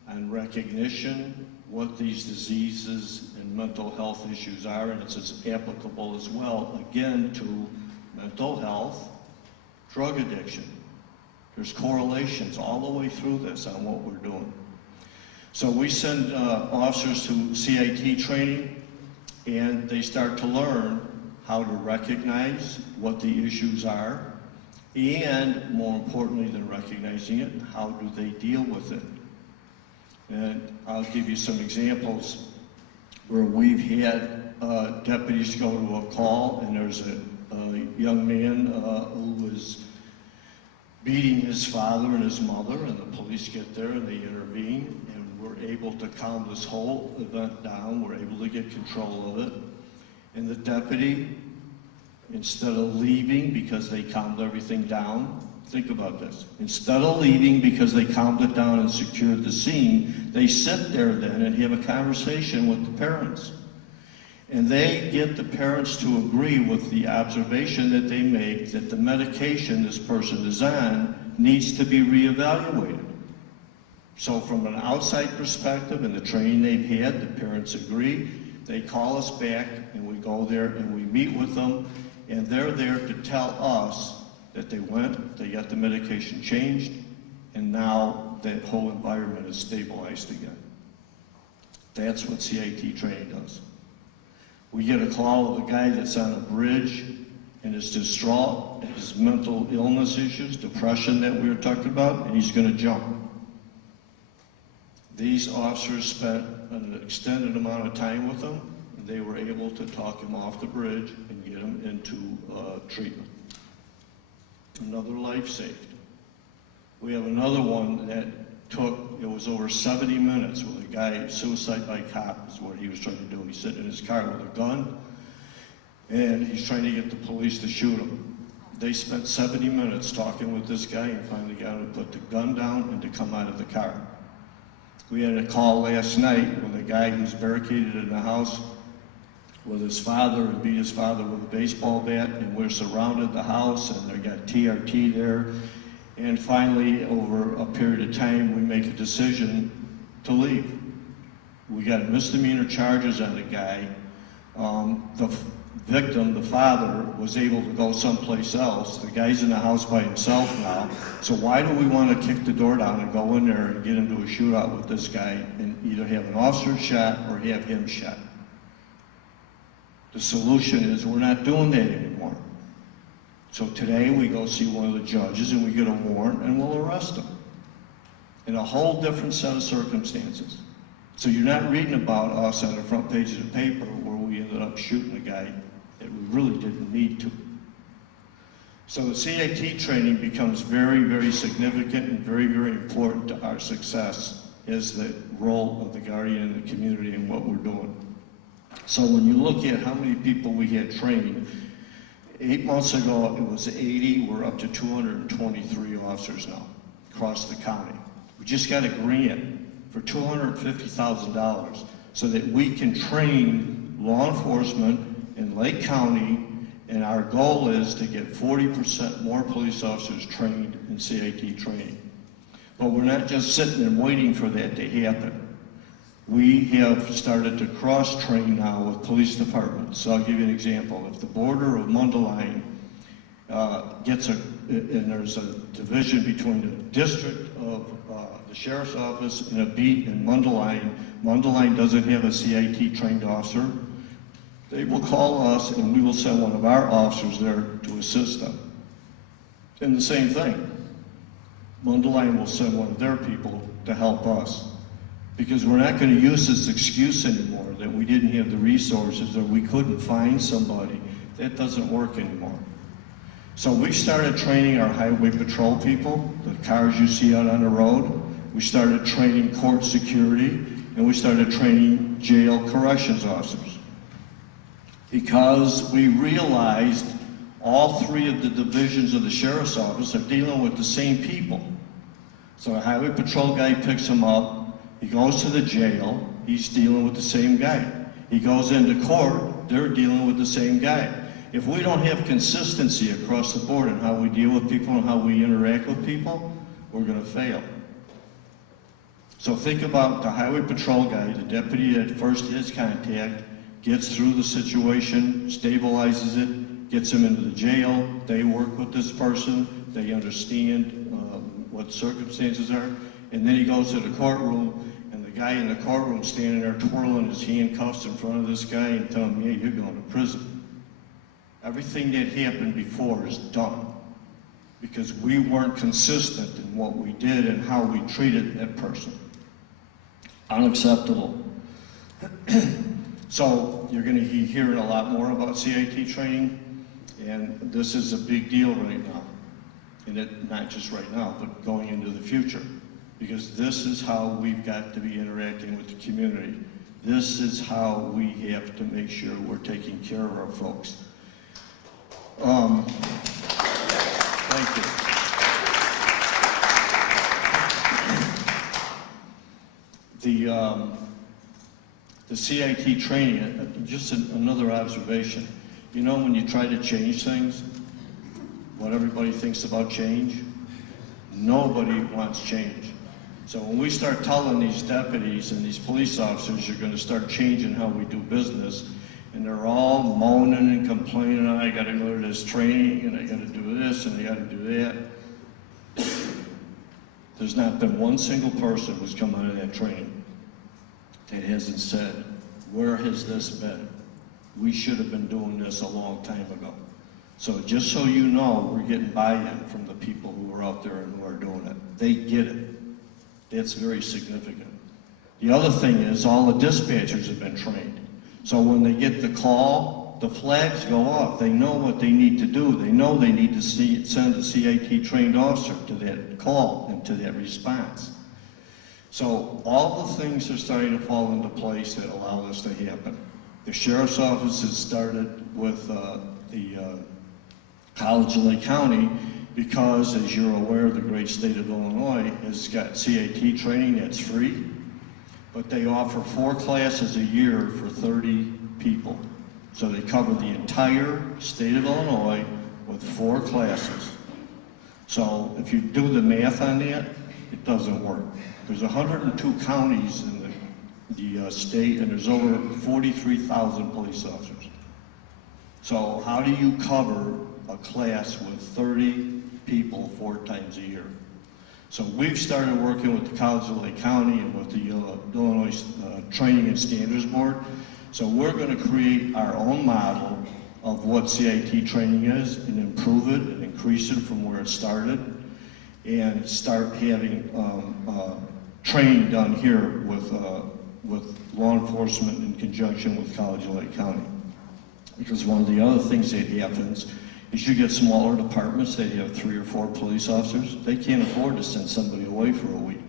on recognition, what these diseases and mental health issues are, and it's as applicable as well, again, to mental health, drug addiction. There's correlations all the way through this on what we're doing. So we send officers to CIT training, and they start to learn how to recognize what the issues are, and more importantly than recognizing it, how do they deal with it? And I'll give you some examples where we've had deputies go to a call, and there's a young man who was beating his father and his mother, and the police get there and they intervene, and we're able to calm this whole event down. We're able to get control of it. And the deputy, instead of leaving because they calmed everything down, think about this. Instead of leaving because they calmed it down and secured the scene, they sit there then and have a conversation with the parents. And they get the parents to agree with the observation that they make that the medication this person is on needs to be reevaluated. So from an outside perspective and the training they've had, the parents agree. They call us back and we go there and we meet with them, and they're there to tell us that they went, they got the medication changed, and now that whole environment is stabilized again. That's what CIT training does. We get a call of a guy that's on a bridge and is distraught at his mental illness issues, depression that we were talking about, and he's going to jump. These officers spent an extended amount of time with him, and they were able to talk him off the bridge and get him into treatment. Another life saved. We have another one that it was over 70 minutes with a guy, suicide by cop is what he was trying to do. He's sitting in his car with a gun, and he's trying to get the police to shoot him. They spent 70 minutes talking with this guy and finally got him to put the gun down and to come out of the car. We had a call last night with a guy who's barricaded in the house with his father and beat his father with a baseball bat, and we're surrounded the house, and they got TRT there. And finally, over a period of time, we make a decision to leave. We got misdemeanor charges on the guy. The victim, the father, was able to go someplace else. The guy's in the house by himself now. So why do we want to kick the door down and go in there and get into a shootout with this guy and either have an officer shot or have him shot? The solution is we're not doing that anymore. So today we go see one of the judges and we get a warrant and we'll arrest him in a whole different set of circumstances. So you're not reading about us on the front page of the paper where we ended up shooting a guy that we really didn't need to. So the CIT training becomes very, very significant and very, very important to our success as the role of the guardian in the community and what we're doing. So when you look at how many people we had trained, 8 months ago it was 80, we're up to 223 officers now across the county. We just got a grant for $250,000 so that we can train law enforcement in Lake County, and our goal is to get 40% more police officers trained in CIT training. But we're not just sitting and waiting for that to happen. We have started to cross-train now with police departments. So I'll give you an example. If the border of Mundelein and there's a division between the district of the sheriff's office and a beat in Mundelein, Mundelein doesn't have a CIT trained officer, they will call us and we will send one of our officers there to assist them. And the same thing, Mundelein will send one of their people to help us. Because we're not going to use this excuse anymore that we didn't have the resources or we couldn't find somebody. That doesn't work anymore. So we started training our highway patrol people, the cars you see out on the road. We started training court security, and we started training jail corrections officers. Because we realized all three of the divisions of the sheriff's office are dealing with the same people. So the highway patrol guy picks them up, he goes to the jail, he's dealing with the same guy. He goes into court, they're dealing with the same guy. If we don't have consistency across the board in how we deal with people and how we interact with people, we're going to fail. So think about the highway patrol guy, the deputy that first has contact, gets through the situation, stabilizes it, gets him into the jail, they work with this person, they understand what circumstances are, and then he goes to the courtroom, and the guy in the courtroom standing there twirling his handcuffs in front of this guy and telling him, yeah, you're going to prison. Everything that happened before is done because we weren't consistent in what we did and how we treated that person. Unacceptable. So you're going to be hearing a lot more about CIT training, and this is a big deal right now. And not just right now, but going into the future. Because this is how we've got to be interacting with the community. This is how we have to make sure we're taking care of our folks. Thank you. The CIT training, just another observation. You know, when you try to change things, what everybody thinks about change, nobody wants change. So when we start telling these deputies and these police officers you're going to start changing how we do business, and they're all moaning and complaining, I got to go to this training, and I got to do this, and I got to do that. There's not been one single person who's come out of that training that hasn't said, where has this been? We should have been doing this a long time ago. So just so you know, we're getting buy-in from the people who are out there and who are doing it. They get it. That's very significant. The other thing is all the dispatchers have been trained. So when they get the call, the flags go off. They know what they need to do. They know they need to send a CIT trained officer to that call and to that response. So all the things are starting to fall into place that allow this to happen. The sheriff's office has started with the College of Lake County because, as you're aware, the great state of Illinois has got CIT training that's free, but they offer 4 classes a year for 30 people. So they cover the entire state of Illinois with 4 classes. So if you do the math on that, it doesn't work. There's 102 counties in the state, and there's over 43,000 police officers. So how do you cover a class with 30 people 4 times a year? So we've started working with the College of Lake County and with the Illinois Training and Standards Board. So we're going to create our own model of what CIT training is and improve it and increase it from where it started, and start having training done here with with law enforcement in conjunction with College of Lake County. Because one of the other things that happens is you get smaller departments that have 3 or 4 police officers. They can't afford to send somebody away for a week.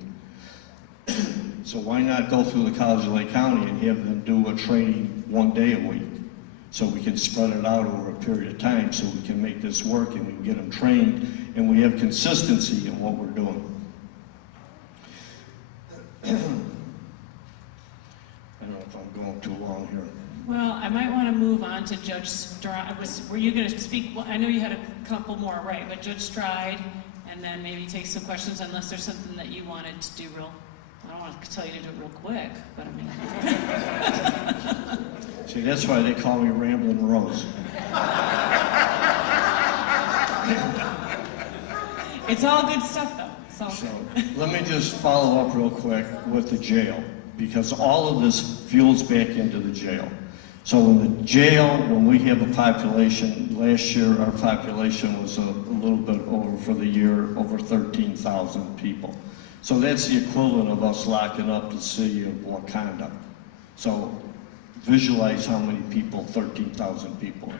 So why not go through the College of Lake County and have them do a training 1 day a week, so we can spread it out over a period of time, so we can make this work and we can get them trained and we have consistency in what we're doing. I don't know if I'm going too long here. Well, I might want to move on to Judge Stride. Were you going to speak? Well, I know you had a couple more, right? But Judge Stride, and then maybe take some questions unless there's something that you wanted to do real. I don't want to tell you to do it real quick, but I mean. See, that's why they call me Ramblin' Rose. It's all good stuff, though. It's all So good. let me just follow up real quick with the jail, because all of this fuels back into the jail. So in the jail, when we have a population, last year our population was a little bit over, for the year, over 13,000 people. So that's the equivalent of us locking up the city of Wakanda. So visualize how many people, 13,000 people.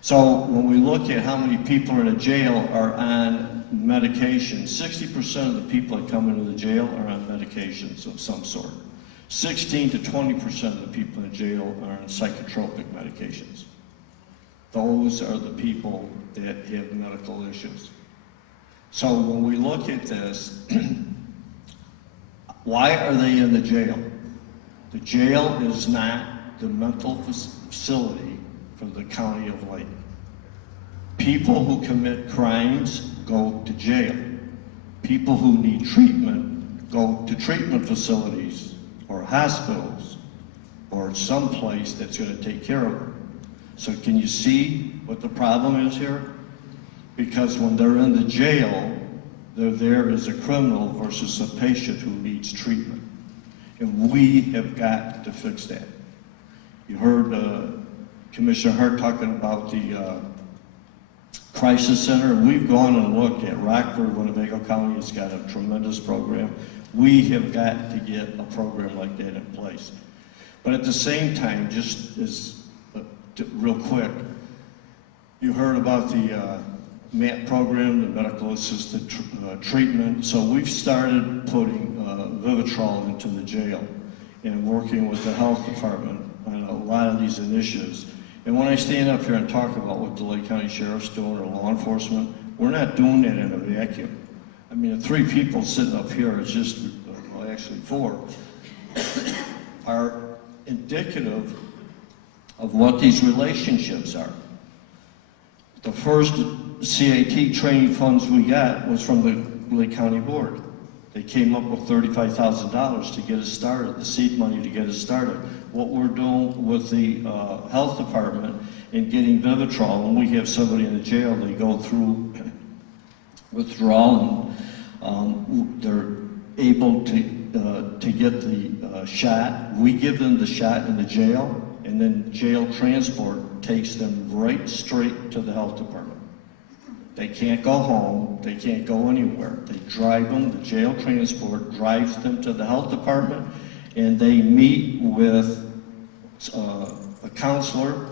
So when we look at how many people in a jail are on medication, 60% of the people that come into the jail are on medications of some sort. 16 to 20% of the people in jail are on psychotropic medications. Those are the people that have medical issues. So when we look at this, why are they in the jail? The jail is not the mental facility for the County of Lake. People who commit crimes go to jail. People who need treatment go to treatment facilities or hospitals or someplace that's going to take care of them. So can you see what the problem is here? Because when they're in the jail, they're there as a criminal versus a patient who needs treatment. And we have got to fix that. You heard Commissioner Hart talking about the crisis center. We've gone and looked at Rockford, Winnebago County has got a tremendous program. We have got to get a program like that in place. But at the same time, just as real quick, you heard about the MAT program, the medical assisted treatment. So we've started putting Vivitrol into the jail and working with the health department on a lot of these initiatives. And when I stand up here and talk about what the Lake County Sheriff's doing or law enforcement, we're not doing that in a vacuum. I mean, the 3 people sitting up here, it's just, well, actually 4, are indicative of what these relationships are. The first CAT training funds we got was from the Lake County Board. They came up with $35,000 to get us started, the seed money to get us started. What we're doing with the health department and getting Vivitrol, when we have somebody in the jail, they go through withdrawal and they're able to get the shot. We give them the shot in the jail, and then jail transport takes them right straight to the health department. They can't go home, they can't go anywhere. They drive them, the jail transport drives them to the health department, and they meet with a counselor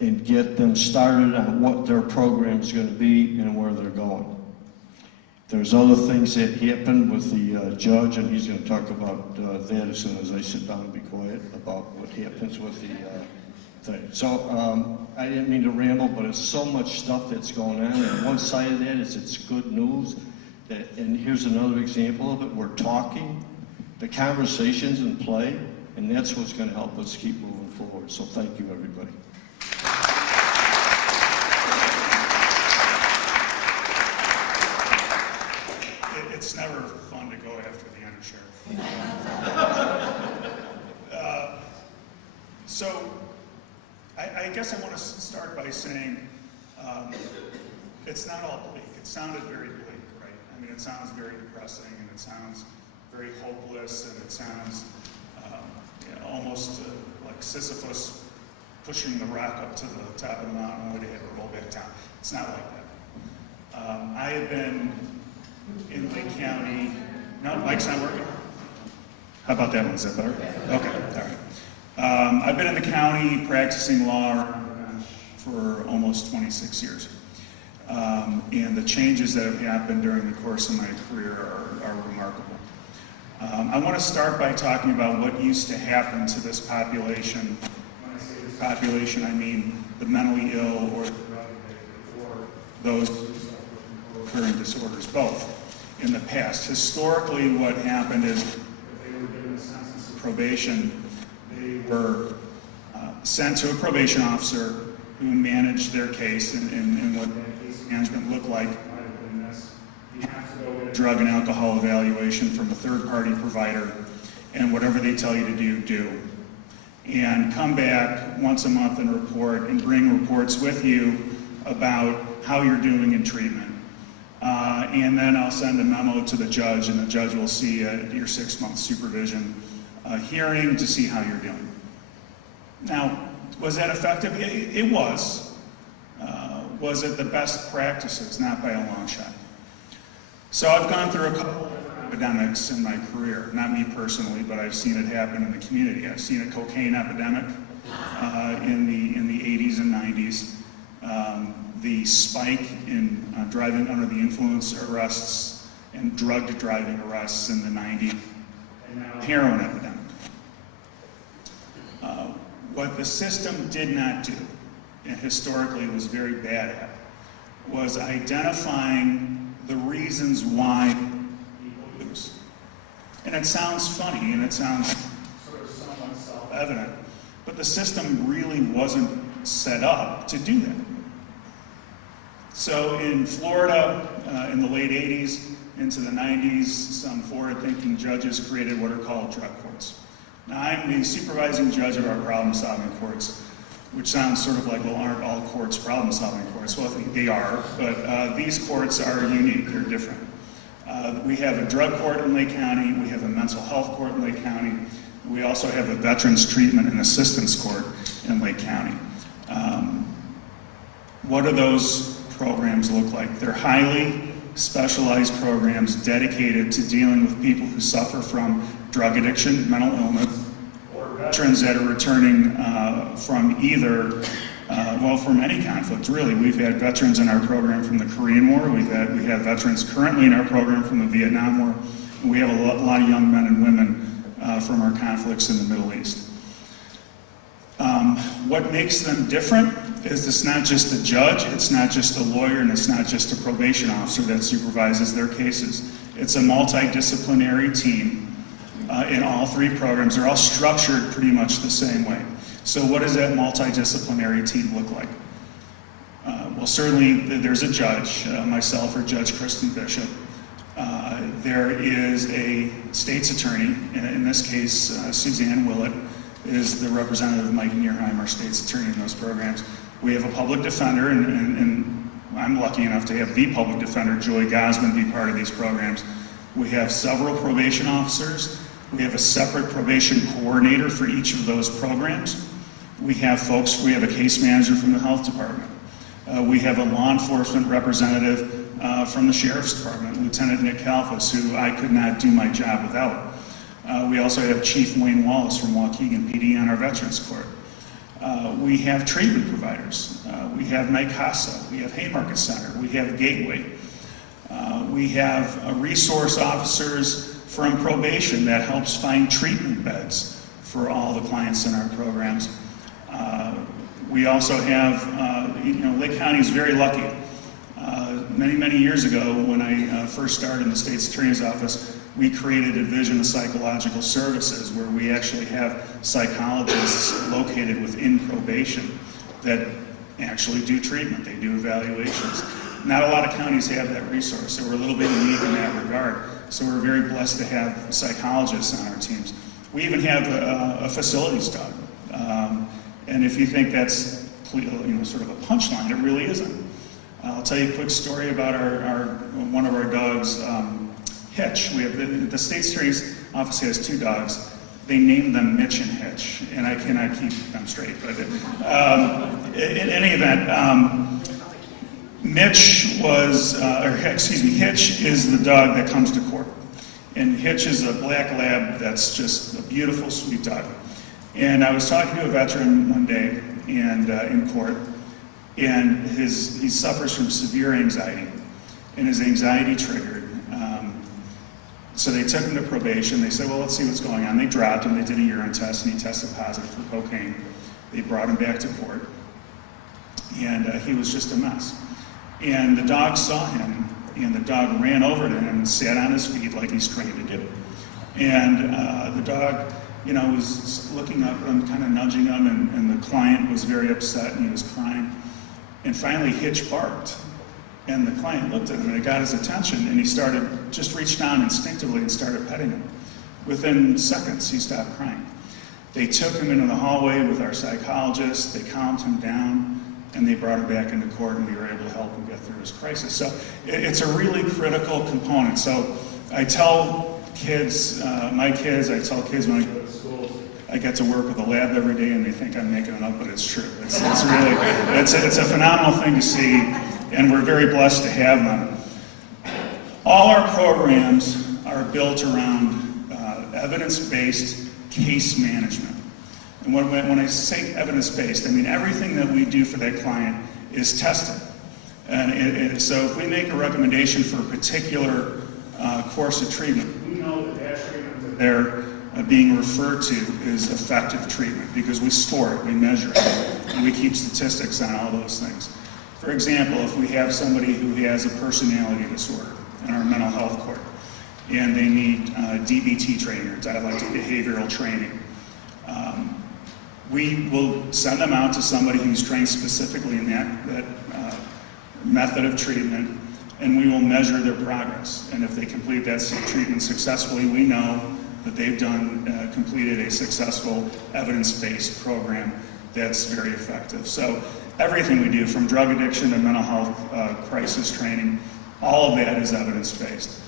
and get them started on what their program is going to be and where they're going. There's other things that happen with the judge, and he's going to talk about that as soon as I sit down and be quiet about what happens with the thing. So I didn't mean to ramble, but it's so much stuff that's going on. And one side of that is it's good news. And here's another example of it. We're talking, the conversation's in play, and that's what's going to help us keep moving forward. So thank you, everybody. It's never fun to go after the undersheriff. So I guess I want to start by saying it's not all bleak. It sounded very bleak, right? I mean, it sounds very depressing, and it sounds very hopeless, and it sounds almost like Sisyphus pushing the rock up to the top of the mountain only to have it roll back down. It's not like that. I have been in Lake County. No, mic's not working. How about that one? Is that better? Okay, all right. I've been in the county practicing law for almost 26 years. And the changes that have happened during the course of my career are remarkable. I want to start by talking about what used to happen to this population. When I say this population, I mean the mentally ill or the drug addicted or those who suffer from co-occurring disorders, both. In the past, historically, what happened is if they were given a sentence of probation, they were sent to a probation officer who managed their case, and what that case management looked like might have been this. You have to go get a drug and alcohol evaluation from a third-party provider, and whatever they tell you to do, do. And come back once a month and report, and bring reports with you about how you're doing in treatment. And then I'll send a memo to the judge, and the judge will see your 6-month supervision hearing to see how you're doing. Now, was that effective? It was. Was it the best practices? Not by a long shot. So I've gone through a couple of epidemics in my career. Not me personally, but I've seen it happen in the community. I've seen a cocaine epidemic in the 80s and 90s. The spike in driving under the influence arrests and drugged driving arrests in the 90s, and now heroin epidemic. What the system did not do, and historically was very bad at, was identifying the reasons why people use. And it sounds funny, and it sounds sort of somewhat self-evident, but the system really wasn't set up to do that. So in Florida, in the late 80s into the 90s, some forward-thinking judges created what are called drug courts. Now, I'm the supervising judge of our problem-solving courts, which sounds sort of like, well, aren't all courts problem-solving courts? Well, I think they are, but these courts are unique. They're different. We have a drug court in Lake County. We have a mental health court in Lake County. We also have a veterans treatment and assistance court in Lake County. What do those programs look like? They're highly specialized programs dedicated to dealing with people who suffer from drug addiction, mental illness, or veterans that are returning from either, from any conflict, really. We've had veterans in our program from the Korean War. We have veterans currently in our program from the Vietnam War. And we have a lot of young men and women from our conflicts in the Middle East. What makes them different is it's not just a judge, it's not just a lawyer, and it's not just a probation officer that supervises their cases. It's a multidisciplinary team in all three programs. They're all structured pretty much the same way. So what does that multidisciplinary team look like? Well, certainly there's a judge, myself or Judge Kristen Bishop. There is a state's attorney, in this case, Suzanne Willett is the representative of Mike Nierheim, our state's attorney in those programs. We have a public defender, and I'm lucky enough to have the public defender, Joy Gosman, be part of these programs. We have several probation officers. We have a separate probation coordinator for each of those programs. We have a case manager from the health department. We have a law enforcement representative from the sheriff's department, Lieutenant Nick Kalfas, who I could not do my job without. We also have Chief Wayne Wallace from Waukegan PD on our Veterans Court. We have treatment providers. We have NICASA. We have Haymarket Center. We have Gateway. We have resource officers from probation that helps find treatment beds for all the clients in our programs. We also have, Lake County is very lucky. Many years ago, when I first started in the state's attorney's office, we created a division of psychological services where we actually have psychologists located within probation that actually do treatment. They do evaluations. Not a lot of counties have that resource, so we're a little bit unique in that regard. So we're very blessed to have psychologists on our teams. We even have a facilities dog. And if you think that's sort of a punchline, it really isn't. I'll tell you a quick story about one of our dogs, Hitch. We have the state's attorney's office has 2 dogs. They named them Mitch and Hitch, and I cannot keep them straight. But in any event, Hitch is the dog that comes to court. And Hitch is a black lab that's just a beautiful, sweet dog. And I was talking to a veteran one day and in court, and he suffers from severe anxiety, and his anxiety triggered. So they took him to probation. They said, well, let's see what's going on. They dropped him. They did a urine test, and he tested positive for cocaine. They brought him back to court, and he was just a mess. And the dog saw him, and the dog ran over to him and sat on his feet like he's trained to do. And the dog, you know, was looking up at him, kind of nudging him, and the client was very upset, and he was crying. And finally, Hitch barked. And the client looked at him, and it got his attention, and he just reached down instinctively and started petting him. Within seconds, he stopped crying. They took him into the hallway with our psychologist, they calmed him down, and they brought him back into court, and we were able to help him get through his crisis. So it's a really critical component. So I tell kids, my kids, I tell kids when I go to school, I get to work with a lab every day, and they think I'm making it up, but it's true. It's really, it's a phenomenal thing to see, and we're very blessed to have them. All our programs are built around evidence-based case management. And when I say evidence-based, I mean everything that we do for that client is tested. And so if we make a recommendation for a particular course of treatment, we know that that treatment that they're being referred to is effective treatment because we score it, we measure it, and we keep statistics on all those things. For example, if we have somebody who has a personality disorder in our mental health court, and they need DBT training, or dialectic behavioral training, we will send them out to somebody who's trained specifically in that method of treatment, and we will measure their progress. And if they complete that treatment successfully, we know that they've completed a successful evidence-based program that's very effective. So everything we do, from drug addiction to mental health crisis training, all of that is evidence-based.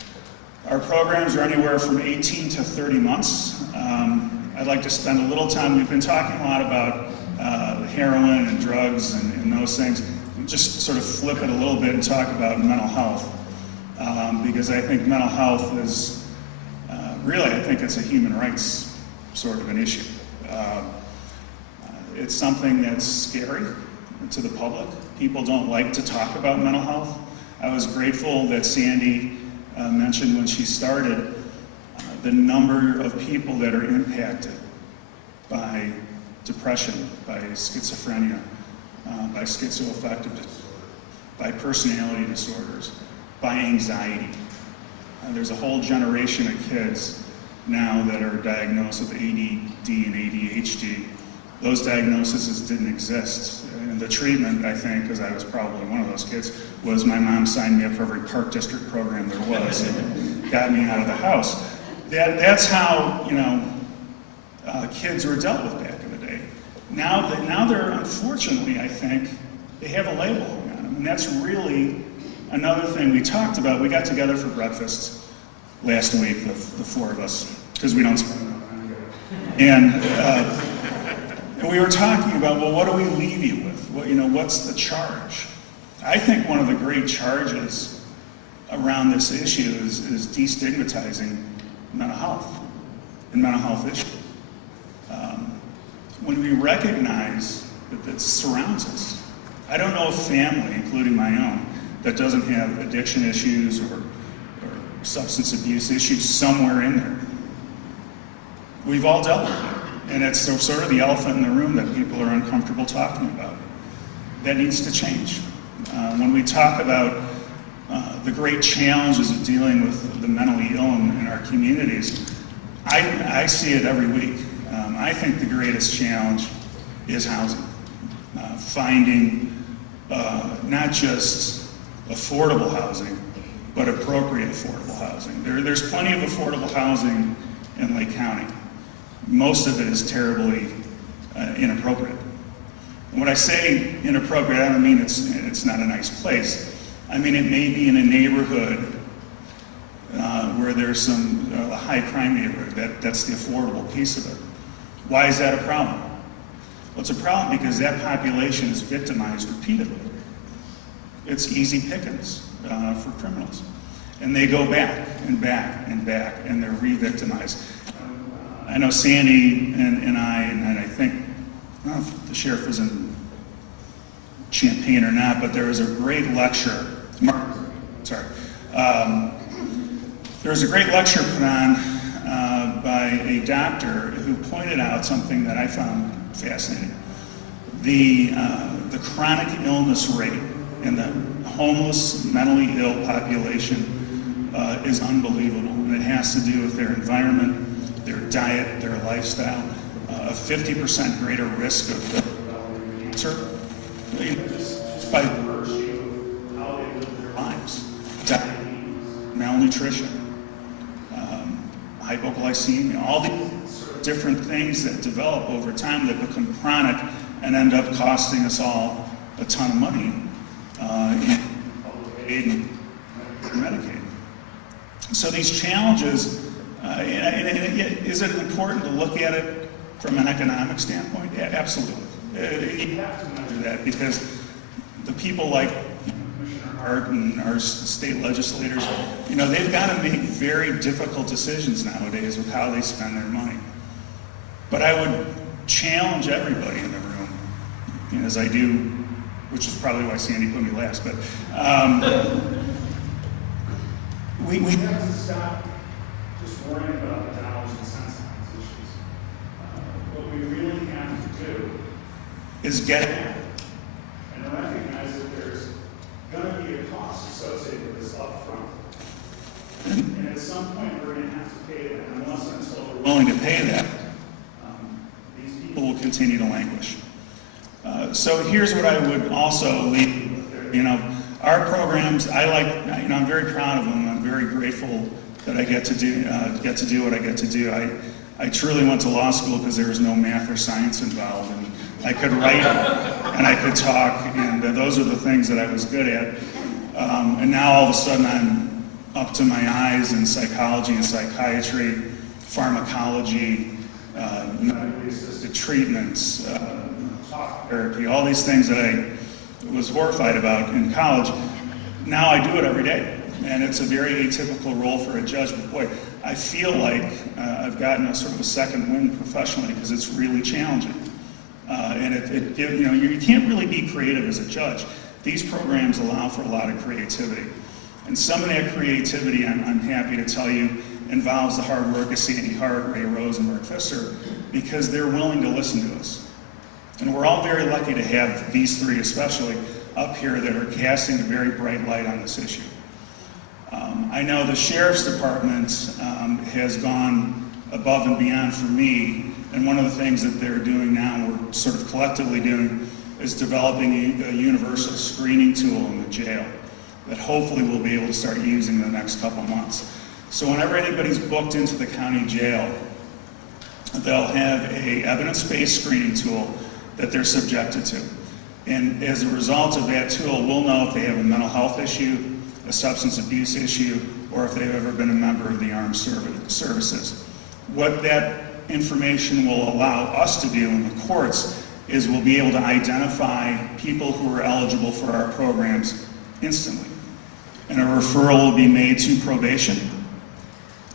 Our programs are anywhere from 18 to 30 months. I'd like to spend a little time, we've been talking a lot about heroin and drugs and those things. Just sort of flip it a little bit and talk about mental health. Because I think mental health is, really, I think it's a human rights sort of an issue. It's something that's scary to the public. People don't like to talk about mental health. I was grateful that Sandy mentioned when she started the number of people that are impacted by depression, by schizophrenia, by schizoaffective disorder, by personality disorders, by anxiety. There's a whole generation of kids now that are diagnosed with ADD and ADHD. Those diagnoses didn't exist. And the treatment, I think, because I was probably one of those kids, was my mom signed me up for every Park District program there was and got me out of the house. That's how, you know, kids were dealt with back in the day. Now they're, unfortunately, I think, they have a label on them. And that's really another thing we talked about. We got together for breakfast last week, the four of us, because we don't spend enough time together. And we were talking about, well, what do we leave you with? What's the charge? I think one of the great charges around this issue is destigmatizing mental health and mental health issues. When we recognize that surrounds us, I don't know a family, including my own, that doesn't have addiction issues or substance abuse issues somewhere in there. We've all dealt with it, and it's sort of the elephant in the room that people are uncomfortable talking about. That needs to change. When we talk about the great challenges of dealing with the mentally ill in our communities, I see it every week. I think the greatest challenge is housing. Finding not just affordable housing, but appropriate affordable housing. There's plenty of affordable housing in Lake County. Most of it is terribly inappropriate. And when I say inappropriate, I don't mean it's not a nice place. I mean it may be in a neighborhood where there's a high crime neighborhood. That's the affordable piece of it. Why is that a problem? Well, it's a problem because that population is victimized repeatedly. It's easy pickings for criminals. And they go back and back and back, and they're re-victimized. I know Sandy and I think, I don't know if the sheriff was in Champaign or not, but there was a great lecture, there was a great lecture put on by a doctor who pointed out something that I found fascinating. The chronic illness rate in the homeless, mentally ill population is unbelievable. And it has to do with their environment, their diet, their lifestyle, a 50% greater risk of cancer, just by virtue of how they live their lives. Diabetes, malnutrition, hypoglycemia, all these different things that develop over time that become chronic and end up costing us all a ton of money in aid and Medicaid. So these challenges, is it important to look at it from an economic standpoint? Yeah, absolutely. You have to measure that because the people like Commissioner Hart and our state legislators, they've got to make very difficult decisions nowadays with how they spend their money. But I would challenge everybody in the room, as I do, which is probably why Sandy put me last, but we have to stop just worrying about the dollars and cents on these issues. What we really have to do is get at it and recognize that there's going to be a cost associated with this up front. And at some point we're going to have to pay that. And unless until we're willing to pay that, these people will continue to languish. So here's what I would also leave with there. Our programs, I'm very proud of them. I'm very grateful that I get to do what I get to do. I truly went to law school because there was no math or science involved, and I could write and I could talk, and those are the things that I was good at. And now all of a sudden I'm up to my eyes in psychology and psychiatry, pharmacology, medically assisted treatments, talk therapy, all these things that I was horrified about in college. Now I do it every day, and it's a very atypical role for a judge, but boy, I feel like I've gotten a sort of a second wind professionally because it's really challenging. And you can't really be creative as a judge. These programs allow for a lot of creativity. And some of that creativity, I'm happy to tell you, involves the hard work of Sandy Hart, Ray Rose, and Mark Pfister, because they're willing to listen to us. And we're all very lucky to have these three especially up here that are casting a very bright light on this issue. I know the Sheriff's Department has gone above and beyond for me, and one of the things that they're doing now, and we're sort of collectively doing, is developing a universal screening tool in the jail that hopefully we'll be able to start using in the next couple months. So whenever anybody's booked into the county jail, they'll have a evidence-based screening tool that they're subjected to. And as a result of that tool, we'll know if they have a mental health issue, a substance abuse issue, or if they've ever been a member of the armed services. What that information will allow us to do in the courts is we'll be able to identify people who are eligible for our programs instantly. And a referral will be made to probation.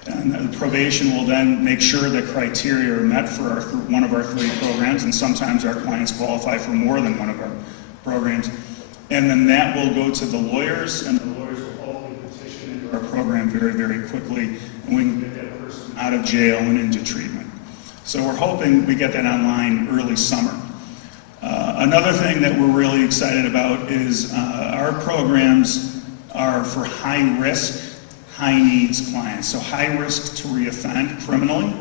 And the probation will then make sure that criteria are met for one of our three programs, and sometimes our clients qualify for more than one of our programs. And then that will go to the lawyers, and the lawyers will hopefully petition into our program very, very quickly, and we can get that person out of jail and into treatment. So we're hoping we get that online early summer. Another thing that we're really excited about is our programs are for high-risk, high-needs clients. So high risk to reoffend criminally,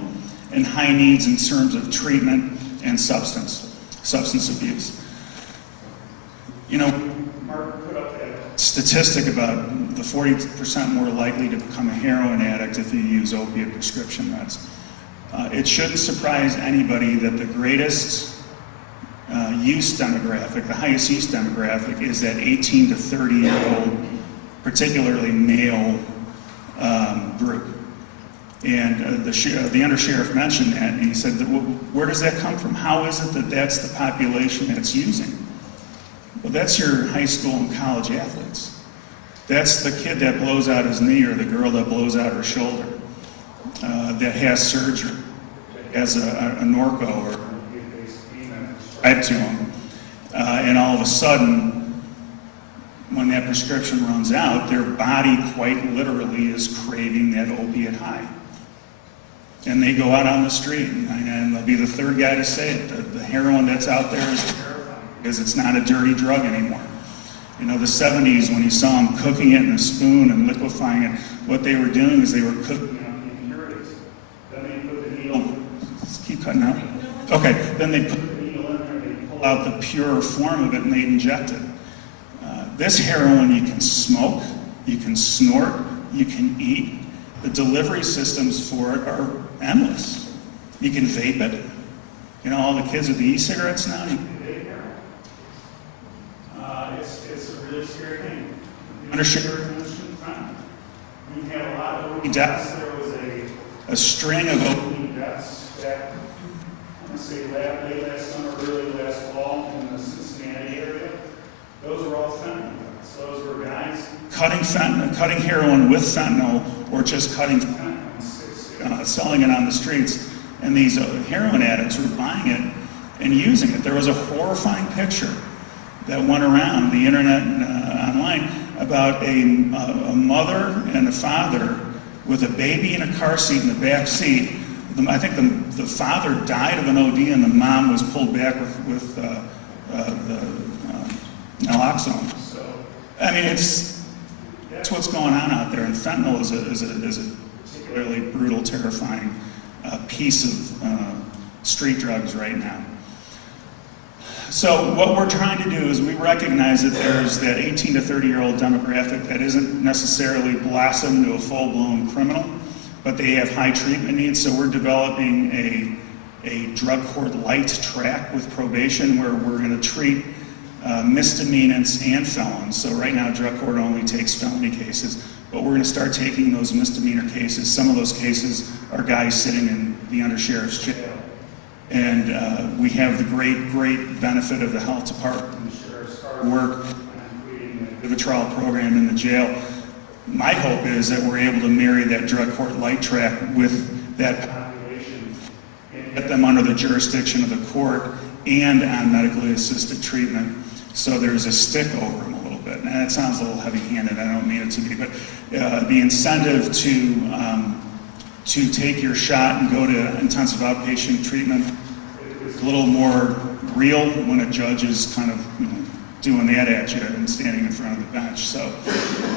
and high needs in terms of treatment and substance abuse. Mark put up that statistic about the 40% more likely to become a heroin addict if you use opiate prescription meds. It shouldn't surprise anybody that the greatest use demographic, the highest use demographic, is that 18 to 30-year-old, particularly male group. And the Undersheriff mentioned that, and he said, where does that come from? How is it that that's the population that's using? Well, that's your high school and college athletes. That's the kid that blows out his knee or the girl that blows out her shoulder, that has surgery, as a Norco or tied to them. And all of a sudden, when that prescription runs out, their body quite literally is craving that opiate high. And they go out on the street, and they'll be the third guy to say it. The heroin that's out there is terrifying because it's not a dirty drug anymore. You know, the 70s, when you saw them cooking it in a spoon and liquefying it, what they were doing is they were cooking out the impurities. Then they put the needle, just keep cutting out. Okay, then they put the needle in there, they pull out the pure form of it, and they inject it. This heroin you can smoke, you can snort, you can eat. The delivery systems for it are endless. You can vape it. You know, all the kids with the e-cigarettes now, you can vape heroin. It's a really scary thing. Undersheriff, we had a lot of OD deaths. There was a string of OD deaths back, I'm going to say late last summer, early last fall in the Cincinnati area. Those were all fentanyl deaths. Those were guys cutting heroin with fentanyl, or just cutting fentanyl, selling it on the streets. And these heroin addicts were buying it and using it. There was a horrifying picture that went around the internet and online about a mother and a father with a baby in a car seat in the back seat. I think the father died of an OD and the mom was pulled back with the naloxone. So, I mean, that's what's going on out there, and fentanyl is a particularly brutal, terrifying piece of street drugs right now. So what we're trying to do is we recognize that there's that 18 to 30-year-old demographic that isn't necessarily blossomed to a full-blown criminal, but they have high treatment needs. So we're developing a drug court light track with probation where we're going to treat misdemeanants and felons. So right now, drug court only takes felony cases, but we're going to start taking those misdemeanor cases. Some of those cases are guys sitting in the Undersheriff's jail. And we have the great benefit of the health department and the sheriff's hard work on creating a trial program in the jail. My hope is that we're able to marry that drug court light track with that population and get them under the jurisdiction of the court and on medically assisted treatment. So there's a stick over them a little bit. And that sounds a little heavy-handed, I don't mean it to be, but the incentive to take your shot and go to intensive outpatient treatment is a little more real when a judge is kind of doing that at you and standing in front of the bench. So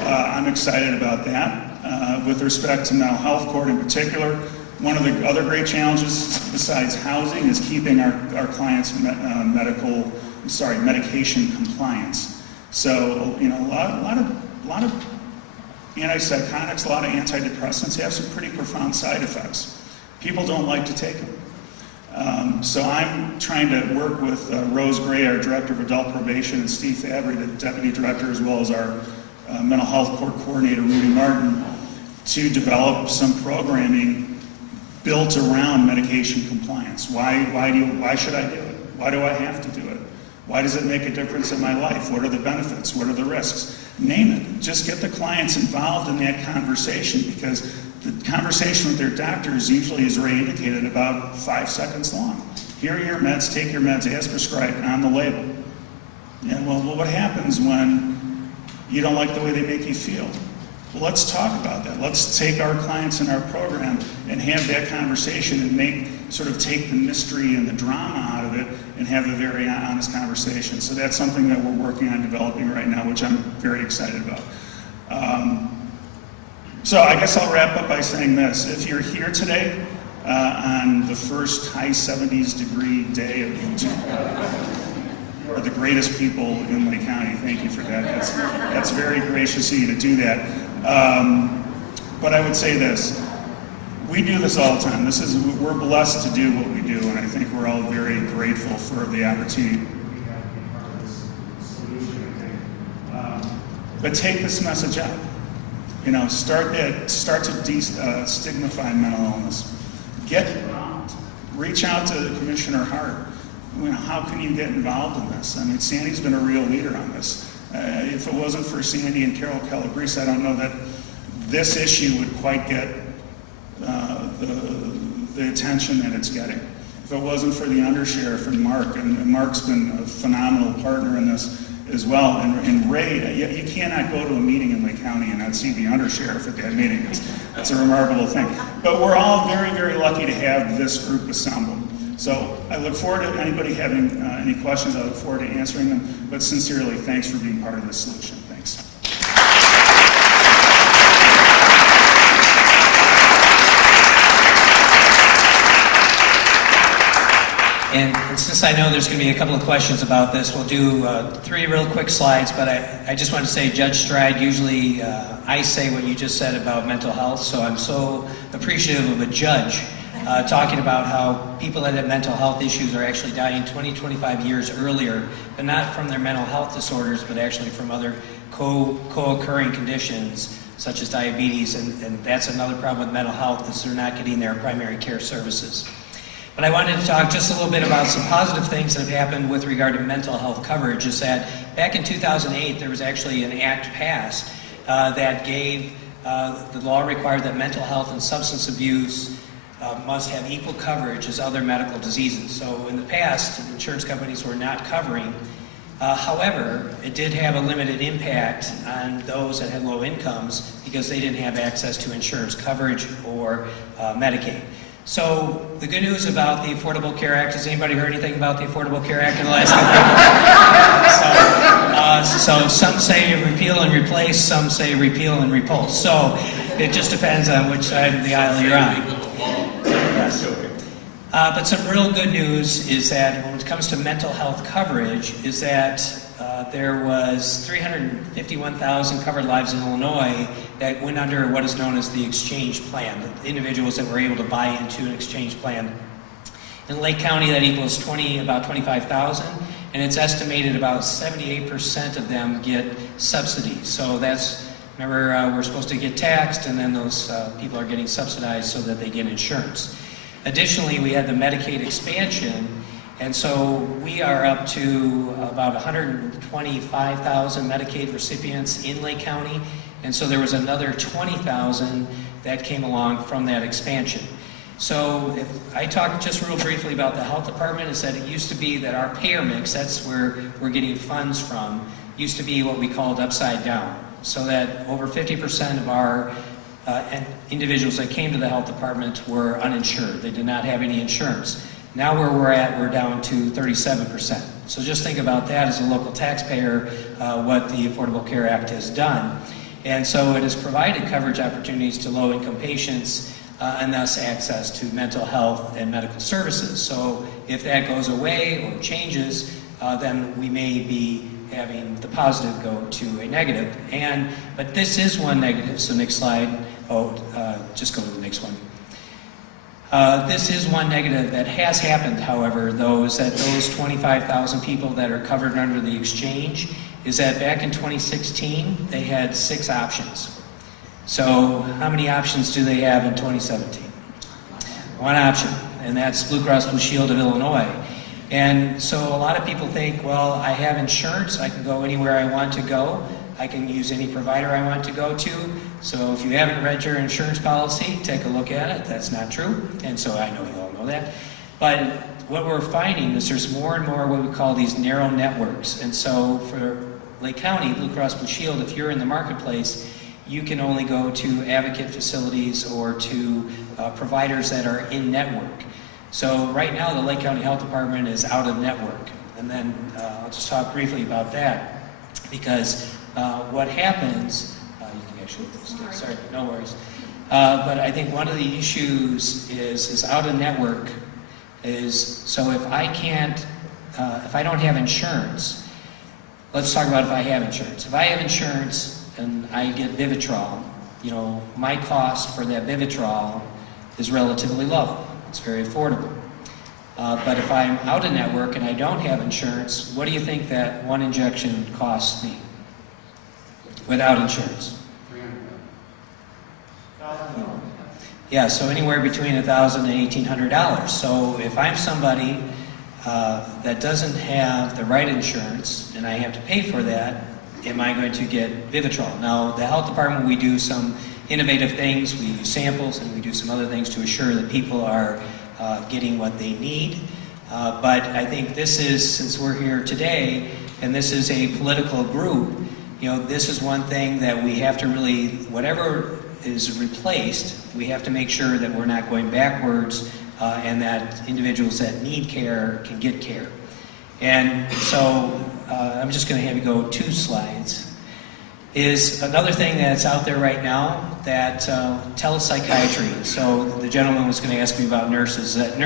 I'm excited about that. With respect to mental health court in particular, one of the other great challenges besides housing is keeping our clients' medication compliance. So, you know, a lot of antipsychotics, a lot of antidepressants have some pretty profound side effects. People don't like to take them. So I'm trying to work with Rose Gray, our Director of Adult Probation, and Steve Fabry, the Deputy Director, as well as our Mental Health Court Coordinator, Rudy Martin, to develop some programming built around medication compliance. Why should I do it? Why do I have to do it? Why does it make a difference in my life? What are the benefits? What are the risks? Name it. Just get the clients involved in that conversation, because the conversation with their doctors usually, as Ray indicated, about 5 seconds long. Here are your meds, take your meds as prescribed on the label. And well, what happens when you don't like the way they make you feel? Well, let's talk about that. Let's take our clients in our program and have that conversation and take the mystery and the drama out of it and have a very honest conversation. So that's something that we're working on developing right now, which I'm very excited about. So I guess I'll wrap up by saying this. If you're here today on the first high 70s degree day of YouTube, you are the greatest people in Lake County. Thank you for that. That's very gracious of you to do that. But I would say this. We do this all the time. We're blessed to do what we do, and I think we're all very grateful for the opportunity we have to be part of this solution, I think. But take this message out. You know, start to destigmatize mental illness. Get involved. Reach out to Commissioner Hart. You know, how can you get involved in this? I mean, Sandy's been a real leader on this. If it wasn't for Sandy and Carol Calabrese, I don't know that this issue would quite get the attention that it's getting. If it wasn't for the Undersheriff and Mark, and Mark's been a phenomenal partner in this as well, and Ray, you cannot go to a meeting in Lake County and not see the Undersheriff at that meeting. It's a remarkable thing. But we're all very, very lucky to have this group assembled. So I look forward to anybody having any questions. I look forward to answering them. But sincerely, thanks for being part of the solution. Thanks. And since I know there's going to be a couple of questions about this, we'll do 3 real quick slides, but I just want to say, Judge Stride, usually I say what you just said about mental health, so I'm so appreciative of a judge talking about how people that have mental health issues are actually dying 20, 25 years earlier, but not from their mental health disorders, but actually from other co-occurring conditions, such as diabetes, and that's another problem with mental health, is they're not getting their primary care services. But I wanted to talk just a little bit about some positive things that have happened with regard to mental health coverage. Is that back in 2008, there was actually an act passed that gave, the law required that mental health and substance abuse must have equal coverage as other medical diseases. So in the past, insurance companies were not covering. However, it did have a limited impact on those that had low incomes because they didn't have access to insurance coverage or Medicaid. So the good news about the Affordable Care Act, has anybody heard anything about the Affordable Care Act in the last couple of years? So some say repeal and replace, some say repeal and repulse. So it just depends on which side of the aisle you're on. Yes. But some real good news is that when it comes to mental health coverage, is that there was 351,000 covered lives in Illinois that went under what is known as the exchange plan, the individuals that were able to buy into an exchange plan. In Lake County, that equals about 25,000, and it's estimated about 78% of them get subsidies. So that's, remember, we're supposed to get taxed, and then those people are getting subsidized so that they get insurance. Additionally, we had the Medicaid expansion, and so we are up to about 125,000 Medicaid recipients in Lake County, and so there was another 20,000 that came along from that expansion. So if I talk just real briefly about the health department, is that it used to be that our payer mix, that's where we're getting funds from, used to be what we called upside down. So that over 50% of our individuals that came to the health department were uninsured. They did not have any insurance. Now where we're at, we're down to 37%. So just think about that as a local taxpayer, what the Affordable Care Act has done. And so it has provided coverage opportunities to low-income patients and thus access to mental health and medical services. So if that goes away or changes, then we may be having the positive go to a negative. But this is one negative, so next slide. Just go to the next one. This is one negative that has happened, however, though, is that those 25,000 people that are covered under the exchange, is that back in 2016, they had 6 options. So how many options do they have in 2017? 1 option, and that's Blue Cross Blue Shield of Illinois. And so a lot of people think, well, I have insurance, I can go anywhere I want to go, I can use any provider I want to go to. So if you haven't read your insurance policy, take a look at it. That's not true, and so I know you all know that. But what we're finding is there's more and more what we call these narrow networks. And so for Lake County, Blue Cross Blue Shield, if you're in the marketplace, you can only go to advocate facilities or to providers that are in network. So right now, the Lake County Health Department is out of network. And then I'll just talk briefly about that, because what happens, you can actually, sorry, no worries. But I think one of the issues is out of network is, so if I can't, if I don't have insurance, let's talk about if I have insurance. If I have insurance and I get Vivitrol, you know, my cost for that Vivitrol is relatively low. It's very affordable. But if I'm out of network and I don't have insurance, what do you think that one injection costs me without insurance? Yeah, so anywhere between $1,000 and $1,800. So if I'm somebody that doesn't have the right insurance and I have to pay for that, am I going to get Vivitrol? Now, the health department, we do some innovative things. We use samples and we do some other things to assure that people are getting what they need. But I think this is, since we're here today, and this is a political group, you know, this is one thing that we have to really, whatever is replaced, we have to make sure that we're not going backwards and that individuals that need care can get care. And so I'm just going to have you go 2 slides. Is another thing that's out there right now that telepsychiatry. So the gentleman was going to ask me about nurses. That the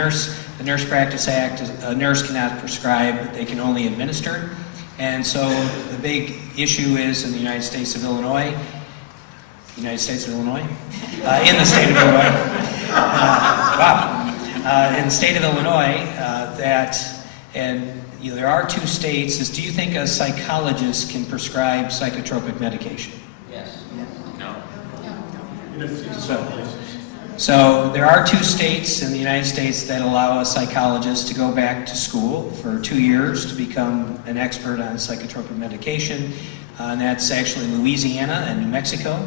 Nurse Practice Act, a nurse cannot prescribe, they can only administer. And so the big issue is in the United States of Illinois, in the state of Illinois, in the state of Illinois, that, and you know, there are 2 states, is do you think a psychologist can prescribe psychotropic medication? Yes. No. So there are 2 states in the United States that allow a psychologist to go back to school for 2 years to become an expert on psychotropic medication, and that's actually Louisiana and New Mexico.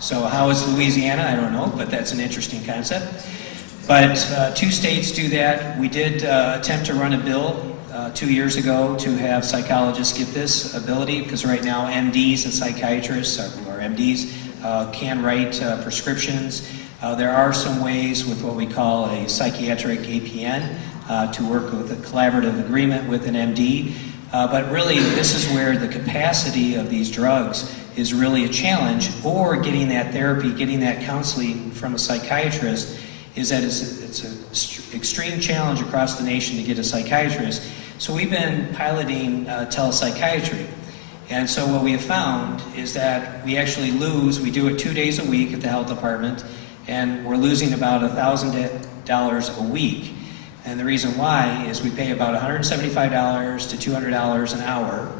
So how is Louisiana? I don't know, but that's an interesting concept. But 2 states do that. We did attempt to run a bill 2 years ago to have psychologists get this ability, because right now MDs and psychiatrists, who are MDs, can write prescriptions. There are some ways with what we call a psychiatric APN to work with a collaborative agreement with an MD. But really, this is where the capacity of these drugs is really a challenge, or getting that therapy, getting that counseling from a psychiatrist, is that it's an extreme challenge across the nation to get a psychiatrist. So we've been piloting telepsychiatry. And so what we have found is that we actually lose, we do it 2 days a week at the health department, and we're losing about $1,000 a week. And the reason why is we pay about $175 to $200 an hour.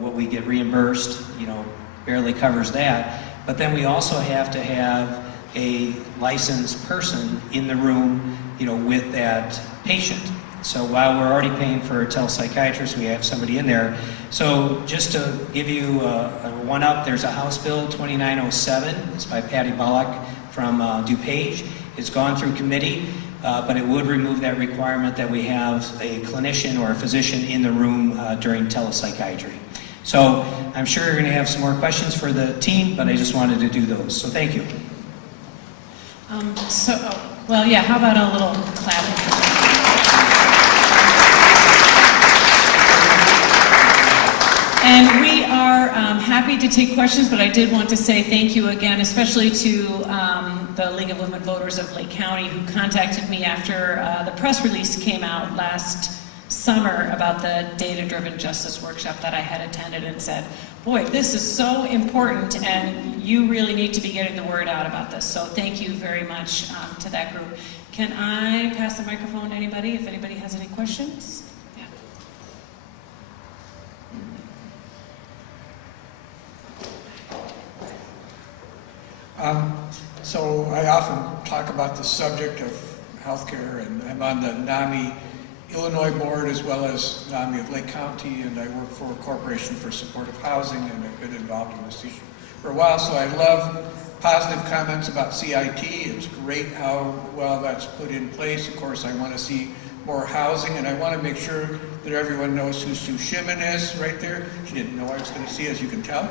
What we get reimbursed, you know, barely covers that. But then we also have to have a licensed person in the room, you know, with that patient. So while we're already paying for a telepsychiatrist, we have somebody in there. So just to give you a one-up, there's a House Bill 2907. It's by Patty Bullock from DuPage. It's gone through committee, but it would remove that requirement that we have a clinician or a physician in the room during telepsychiatry. So I'm sure you're going to have some more questions for the team, but I just wanted to do those. So thank you. Well, yeah, how about a little clapping? And we are happy to take questions, but I did want to say thank you again, especially to the League of Women Voters of Lake County, who contacted me after the press release came out last summer about the data-driven justice workshop that I had attended, and said, boy, this is so important and you really need to be getting the word out about this. So thank you very much to that group. Can I pass the microphone to anybody if anybody has any questions? Yeah. So I often talk about the subject of healthcare, and I'm on the NAMI Illinois board as well as NAMI of Lake County, and I work for a Corporation for Supportive Housing, and I've been involved in this issue for a while. So I love positive comments about CIT. It's great how well that's put in place. Of course, I want to see more housing, and I want to make sure that everyone knows who Sue Shimon is right there. She didn't know I was going to see, as you can tell.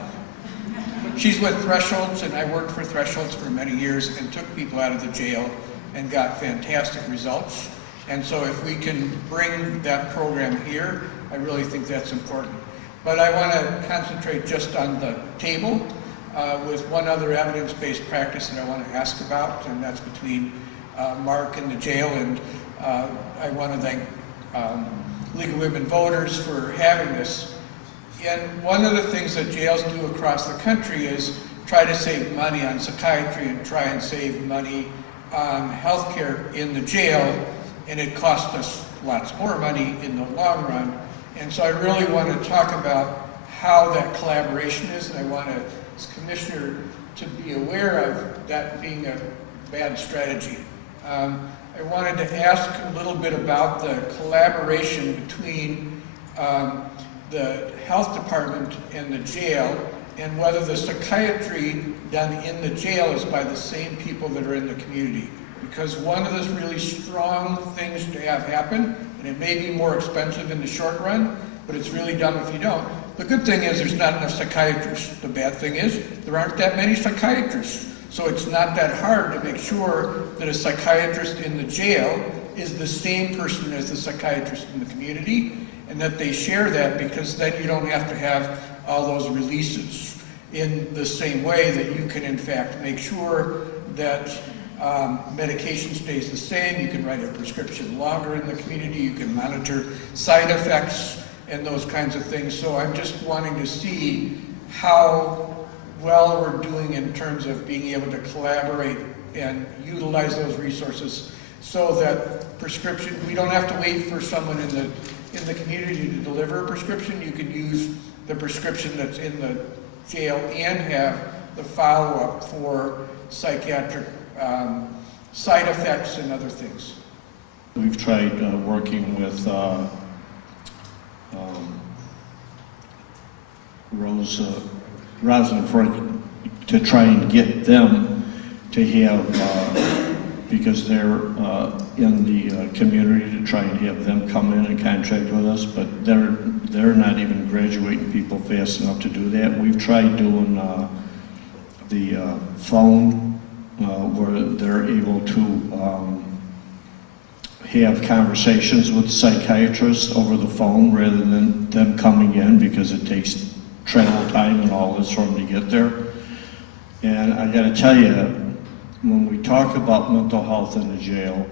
She's with Thresholds, and I worked for Thresholds for many years and took people out of the jail and got fantastic results. And so if we can bring that program here, I really think that's important. But I want to concentrate just on the table with one other evidence-based practice that I want to ask about, and that's between Mark and the jail. And I want to thank League of Women Voters for having this. And one of the things that jails do across the country is try to save money on psychiatry and try and save money on healthcare in the jail, and it costs us lots more money in the long run. And so I really want to talk about how that collaboration is, and I want to, as Commissioner, to be aware of that being a bad strategy. I wanted to ask a little bit about the collaboration between the health department and the jail, and whether the psychiatry done in the jail is by the same people that are in the community. Because one of the really strong things to have happen, and it may be more expensive in the short run, but it's really dumb if you don't. The good thing is there's not enough psychiatrists. The bad thing is there aren't that many psychiatrists. So it's not that hard to make sure that a psychiatrist in the jail is the same person as the psychiatrist in the community, and that they share that, because then you don't have to have all those releases in the same way, that you can in fact make sure that medication stays the same. You can write a prescription longer in the community. You can monitor side effects and those kinds of things. So I'm just wanting to see how well we're doing in terms of being able to collaborate and utilize those resources, so that prescription, we don't have to wait for someone in the community to deliver a prescription. You can use the prescription that's in the jail and have the follow-up for psychiatric side effects and other things. We've tried working with Rosenford to try and get them to have, because they're in the community, to try and have them come in and contract with us, but they're not even graduating people fast enough to do that. We've tried doing the phone where they're able to have conversations with psychiatrists over the phone rather than them coming in, because it takes travel time and all this for them to get there. And I got to tell you, when we talk about mental health in the jail,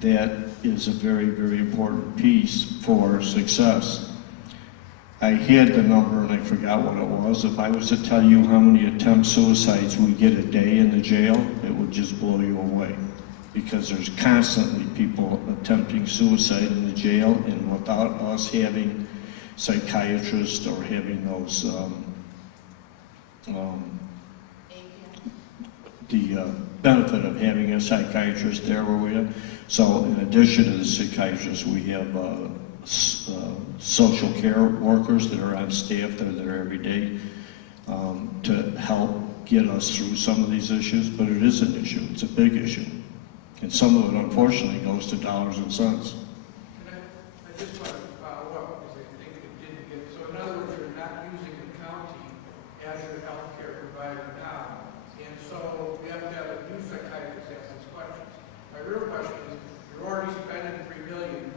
that is a very, very important piece for success. I had the number and I forgot what it was. If I was to tell you how many attempt suicides we get a day in the jail, it would just blow you away. Because there's constantly people attempting suicide in the jail, and without us having psychiatrists or having those the benefit of having a psychiatrist there where we are. So in addition to the psychiatrists, we have social care workers that are on staff that are there every day to help get us through some of these issues. But it is an issue. It's a big issue. And some of it, unfortunately, goes to dollars and cents. I just want to follow up, because I think it didn't get, so in other words, you're not using the county as your health care provider now, and so we have to have a new psychiatrist ask these questions. My real question is, you're already spending $3 million,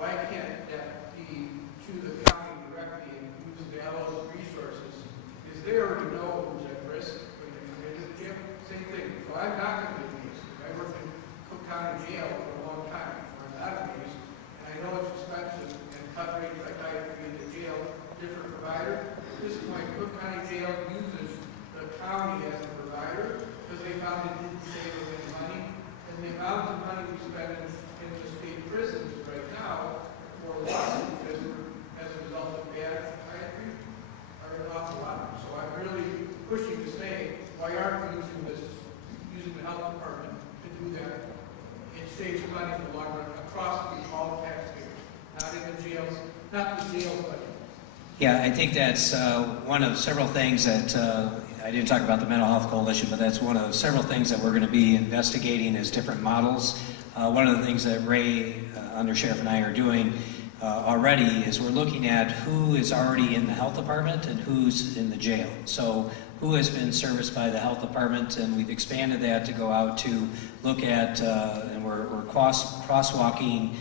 why can't that be to the county directly and use those resources? Because they already know who's at risk when they come into the jail. Same thing. So I'm not going to be amazed. I worked in Cook County Jail for a long time. I'm not amazed. And I know it's expensive and cut rate psychiatry in the jail, different provider. At this point, Cook County Jail uses the county as a provider because they found it didn't save them any money. And the amount of money we spend in the state prisons right now for lawsuits as a result of bad psychiatry are an awful lot. So I'm really pushing to say, why aren't we using the health department to do that? It saves money in the long run across all taxpayers, not in the jails, not the jail budget. Yeah, I think that's one of several things that, I didn't talk about the Mental Health Coalition, but that's one of several things that we're going to be investigating as different models. One of the things that Ray, Undersheriff, and I are doing already is we're looking at who is already in the health department and who's in the jail. So who has been serviced by the health department, and we've expanded that to go out to look at, and we're crosswalking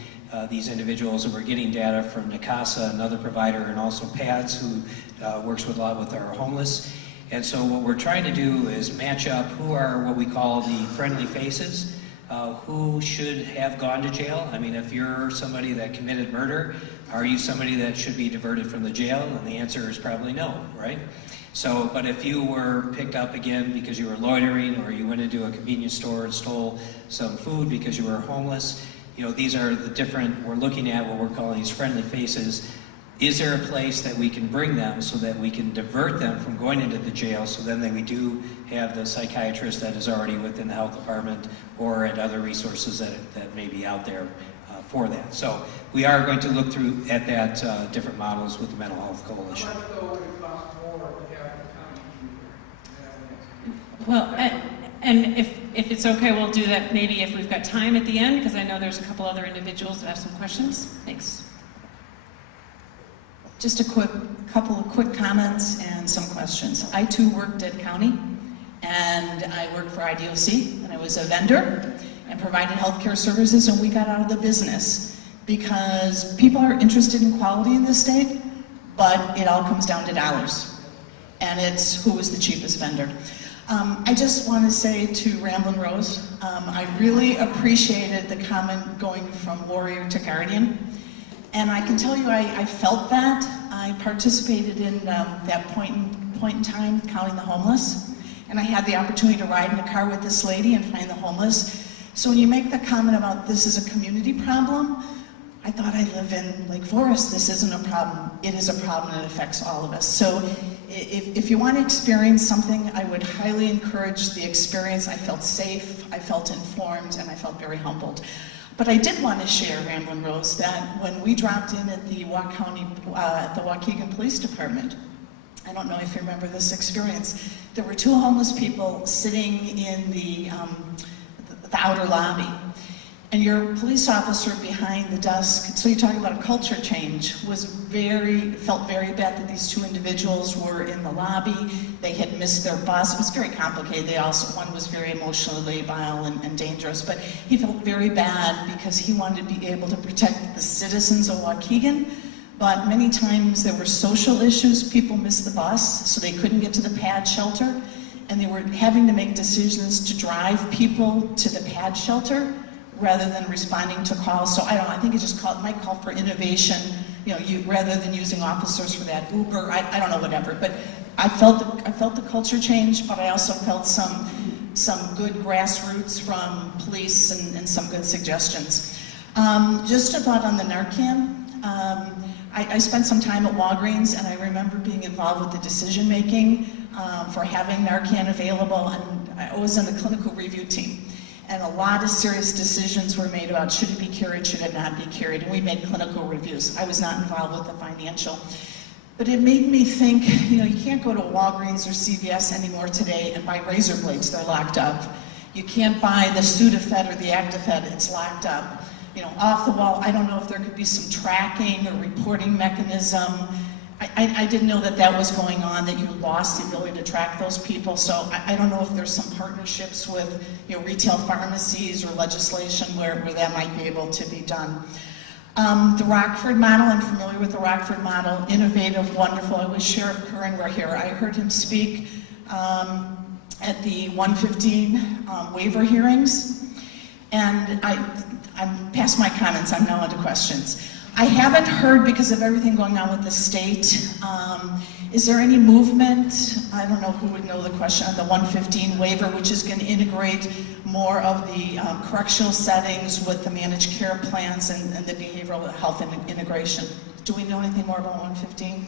these individuals, and we're getting data from NACASA, another provider, and also PADS, who works with a lot with our homeless. And so what we're trying to do is match up who are what we call the friendly faces, who should have gone to jail. I mean, if you're somebody that committed murder, are you somebody that should be diverted from the jail? And the answer is probably no, right? So, but if you were picked up again because you were loitering, or you went into a convenience store and stole some food because you were homeless, you know, these are the different, we're looking at what we're calling these friendly faces. Is there a place that we can bring them so that we can divert them from going into the jail, so then we do have the psychiatrist that is already within the health department or at other resources that may be out there for that. So we are going to look through at that different models with the Mental Health Coalition. How much though would it cost more to have the county do that? Well, and if it's okay, we'll do that maybe if we've got time at the end, because I know there's a couple other individuals that have some questions. Thanks. Just a couple of quick comments and some questions. I too worked at county, and I worked for IDOC, and I was a vendor and provided healthcare services, and we got out of the business because people are interested in quality in this state, but it all comes down to dollars, and it's who is the cheapest vendor. I just want to say to Ramblin' Rose, I really appreciated the comment going from warrior to guardian. And I can tell you I felt that. I participated in that point in time, counting the homeless. And I had the opportunity to ride in a car with this lady and find the homeless. So when you make the comment about this is a community problem, I thought I live in Lake Forest. This isn't a problem. It is a problem and it affects all of us. So if you want to experience something, I would highly encourage the experience. I felt safe, I felt informed, and I felt very humbled. But I did want to share, Ramblin' Rose, that when we dropped in at the at the Waukegan Police Department, I don't know if you remember this experience, there were two homeless people sitting in the outer lobby. And your police officer behind the desk, so you're talking about a culture change, felt very bad that these two individuals were in the lobby. They had missed their bus. It was very complicated. One was very emotionally labile and dangerous, but he felt very bad because he wanted to be able to protect the citizens of Waukegan. But many times there were social issues. People missed the bus, so they couldn't get to the pad shelter, and they were having to make decisions to drive people to the pad shelter rather than responding to calls. So I think it just might call for innovation, rather than using officers for that Uber, I don't know, whatever. But I felt the culture change, but I also felt some good grassroots from police and some good suggestions. Just a thought on the Narcan. I spent some time at Walgreens, and I remember being involved with the decision making for having Narcan available, and I was on the clinical review team. And a lot of serious decisions were made about should it be carried, should it not be carried, and we made clinical reviews. I was not involved with the financial. But it made me think, you can't go to Walgreens or CVS anymore today and buy razor blades, they're locked up. You can't buy the Sudafed or the Actifed, it's locked up. Off the wall, I don't know if there could be some tracking or reporting mechanism. I didn't know that was going on, that you lost the ability to track those people. So I don't know if there's some partnerships with retail pharmacies or legislation where that might be able to be done. The Rockford model, I'm familiar with the Rockford model, innovative, wonderful. I wish Sheriff Curran were here. I heard him speak at the 115 waiver hearings, and I'm past my comments, I'm now into questions. I haven't heard, because of everything going on with the state, is there any movement, I don't know who would know the question, on the 115 waiver, which is going to integrate more of the correctional settings with the managed care plans and the behavioral health integration? Do we know anything more about 115?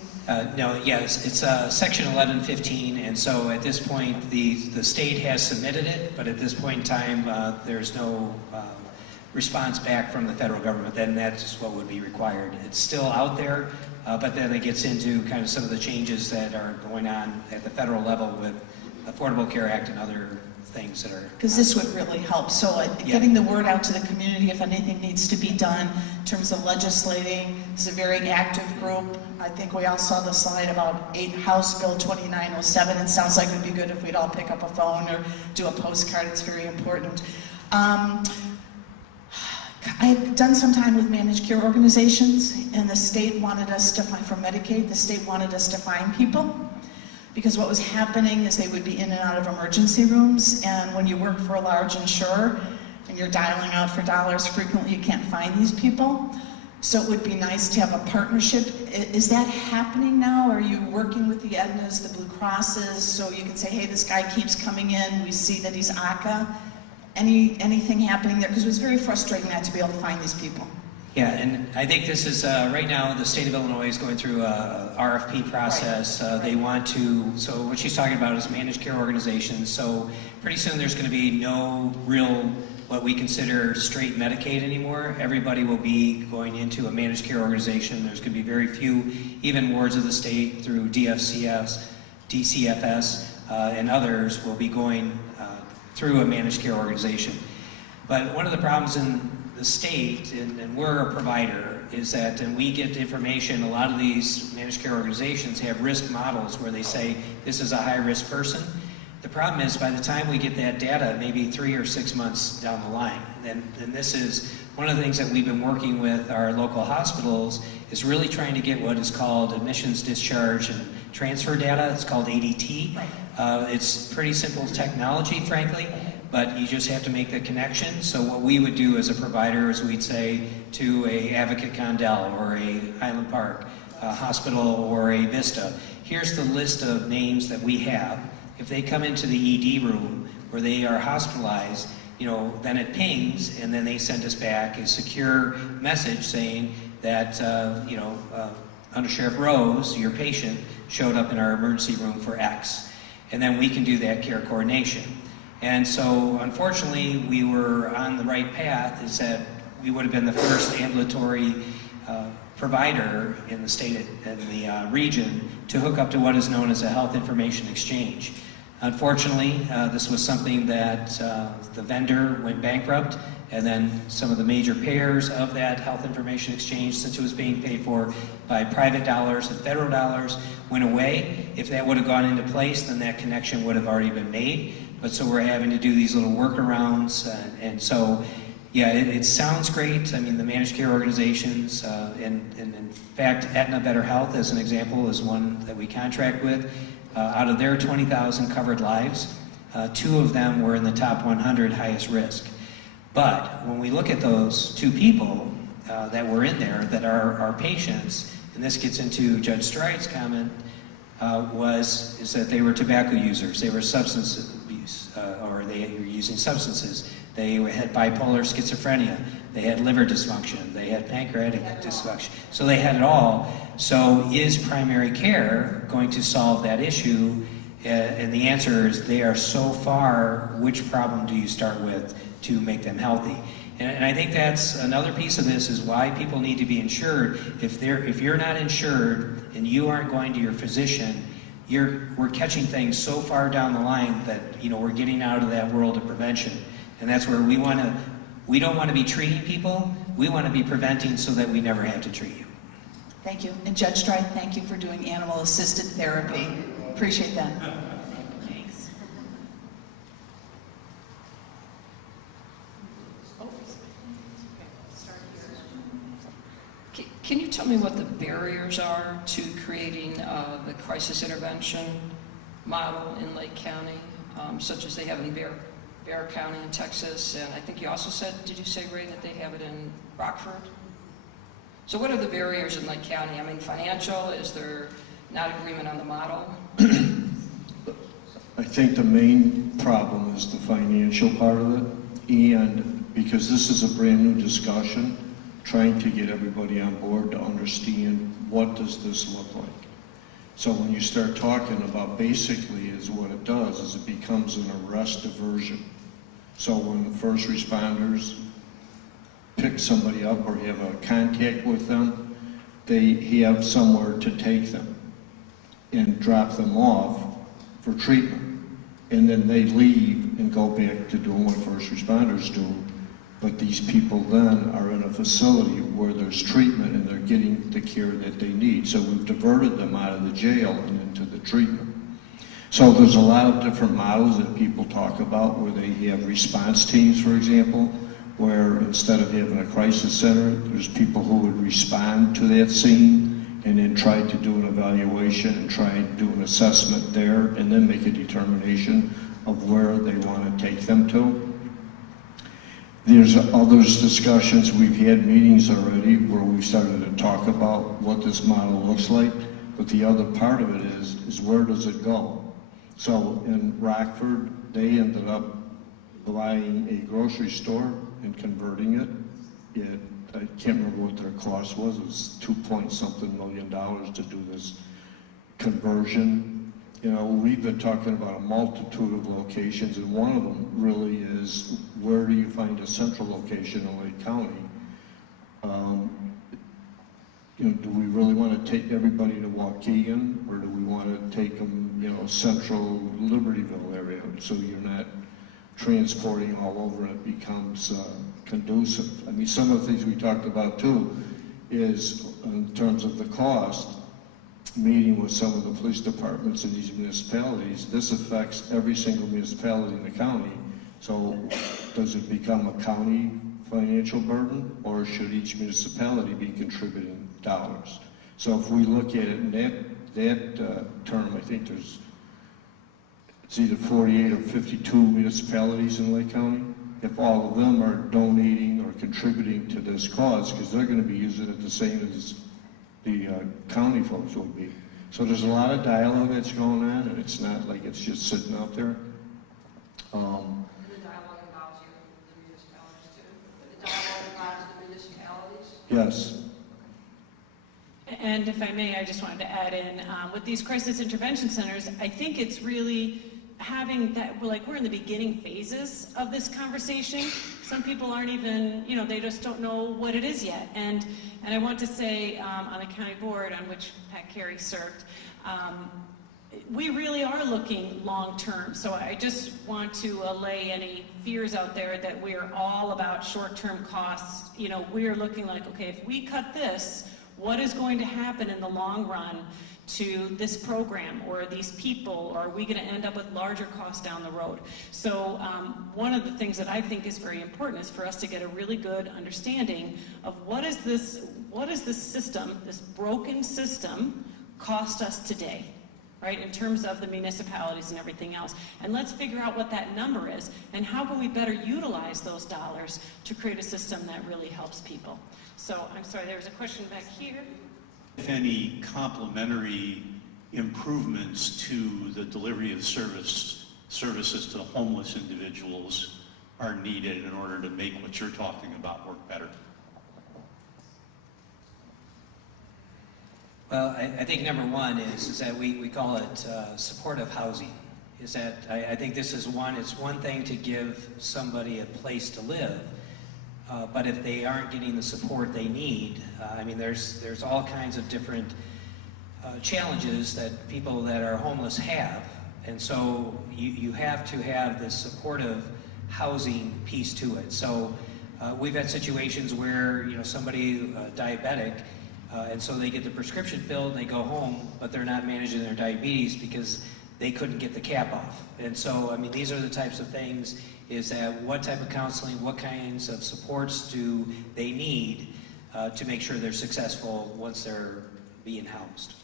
No, yes, it's section 1115, and so at this point the state has submitted it, but at this point in time there's no response back from the federal government. Then that's what would be required. It's still out there, but then it gets into kind of some of the changes that are going on at the federal level with Affordable Care Act and other things that are... Because this would really help. So getting the word out to the community if anything needs to be done in terms of legislating. It's a very active group. I think we all saw the slide about House Bill 2907. It sounds like it would be good if we'd all pick up a phone or do a postcard. It's very important. I've done some time with managed care organizations, and the state wanted us to find, for Medicaid, the state wanted us to find people, because what was happening is they would be in and out of emergency rooms, and when you work for a large insurer and you're dialing out for dollars frequently, you can't find these people. So it would be nice to have a partnership. Is that happening now? Are you working with the Aetnas, the Blue Crosses, so you can say, hey, this guy keeps coming in, we see that he's ACA? Anything happening there? Because it was very frustrating not to be able to find these people. Yeah, and I think this is, right now, the state of Illinois is going through a RFP process. Right. They want to, so what she's talking about is managed care organizations. So pretty soon there's going to be no real what we consider straight Medicaid anymore. Everybody will be going into a managed care organization. There's going to be very few, even wards of the state through DCFS, and others will be going through a managed care organization. But one of the problems in the state, and we're a provider, is that, and we get information, a lot of these managed care organizations have risk models where they say this is a high-risk person. The problem is, by the time we get that data, maybe 3 or 6 months down the line, then this is one of the things that we've been working with our local hospitals, is really trying to get what is called admissions, discharge, and transfer data. It's called ADT. It's pretty simple technology, frankly, but you just have to make the connection. So what we would do as a provider is we'd say to a Advocate Condell or a Highland Park hospital or a Vista, here's the list of names that we have. If they come into the ED room where they are hospitalized, then it pings, and then they send us back a secure message saying that, Undersheriff Rose, your patient, showed up in our emergency room for X. And then we can do that care coordination. And so, unfortunately, we were on the right path, is that we would have been the first ambulatory provider in the state and the region to hook up to what is known as a health information exchange. Unfortunately, this was something that the vendor went bankrupt, and then some of the major payers of that health information exchange, since it was being paid for by private dollars and federal dollars, went away. If that would have gone into place, then that connection would have already been made. But so we're having to do these little workarounds, and so, yeah, it sounds great. I mean, the managed care organizations, and in fact, Aetna Better Health, as an example, is one that we contract with. Out of their 20,000 covered lives, 2 of them were in the top 100 highest risk. But when we look at those 2 people that were in there that are our patients, and this gets into Judge Stride's comment, is that they were tobacco users, they were substance abuse, or they were using substances. They had bipolar schizophrenia, they had liver dysfunction, they had pancreatic dysfunction. So they had it all. So is primary care going to solve that issue? And the answer is they are so far, which problem do you start with to make them healthy? And I think that's another piece of this, is why people need to be insured. If you're not insured and you aren't going to your physician, we're catching things so far down the line that we're getting out of that world of prevention. And that's where we don't want to be treating people, we want to be preventing so that we never have to treat you. Thank you. And Judge Stride, thank you for doing animal-assisted therapy. Appreciate that. Thanks. Can you tell me what the barriers are to creating the crisis intervention model in Lake County, such as they have in Bear County in Texas, and I think you also said, did you say, Ray, that they have it in Rockford? So what are the barriers in Lake County? I mean, financial, is there not agreement on the model? I think the main problem is the financial part of it, and because this is a brand new discussion, trying to get everybody on board to understand what does this look like. So when you start talking about, basically is what it does is it becomes an arrest diversion. So when the first responders pick somebody up or have a contact with them, they have somewhere to take them and drop them off for treatment. And then they leave and go back to doing what first responders do. But these people then are in a facility where there's treatment and they're getting the care that they need. So we've diverted them out of the jail and into the treatment. So there's a lot of different models that people talk about where they have response teams, for example, where instead of having a crisis center, there's people who would respond to that scene and then try to do an evaluation and try and do an assessment there and then make a determination of where they want to take them to. There's others discussions, we've had meetings already where we've started to talk about what this model looks like, but the other part of it is where does it go? So in Rockford, they ended up buying a grocery store and converting it. I can't remember what their cost was. It was $2 point something million to do this conversion. you know, we've been talking about a multitude of locations, and one of them really is, where do you find a central location in Lake County? You know, do we really want to take everybody to Waukegan, or do we want to take them, you know, central Libertyville area, so you're not transporting all over and it becomes conducive? I mean, some of the things we talked about too is, in terms of the cost, meeting with some of the police departments in these municipalities, this affects every single municipality in the county. So does it become a county financial burden, or should each municipality be contributing dollars? So if we look at it in that term, I think it's either 48 or 52 municipalities in Lake County. If all of them are donating or contributing to this cause, because they're going to be using it the same as the county folks will be. So there's a lot of dialogue that's going on, and it's not like it's just sitting out there. The dialogue involves you, the municipalities too. The dialogue involves the municipalities. Yes. And if I may, I just wanted to add in, with these crisis intervention centers, I think it's really having that, we're in the beginning phases of this conversation. Some people aren't even, you know, they just don't know what it is yet. And I want to say, on the county board on which Pat Carey served, we really are looking long-term. So I just want to allay any fears out there that we're all about short-term costs. You know, we're looking like, okay, if we cut this, what is going to happen in the long run to this program or these people, or are we going to end up with larger costs down the road? So one of the things that I think is very important is for us to get a really good understanding of what is this system, this broken system, cost us today, right, in terms of the municipalities and everything else. And let's figure out what that number is, and how can we better utilize those dollars to create a system that really helps people. So, I'm sorry, there was a question back here. If any complementary improvements to the delivery of services to homeless individuals are needed in order to make what you're talking about work better? Well, I think number one is that we call it supportive housing. Is that I think this is it's one thing to give somebody a place to live, but if they aren't getting the support they need, I mean, there's all kinds of different challenges that people that are homeless have, and so you have to have this supportive housing piece to it. So we've had situations where, you know, somebody diabetic, and so they get the prescription filled and they go home, but they're not managing their diabetes because they couldn't get the cap off. And so, I mean, these are the types of things, is that what type of counseling, what kinds of supports do they need to make sure they're successful once they're being housed?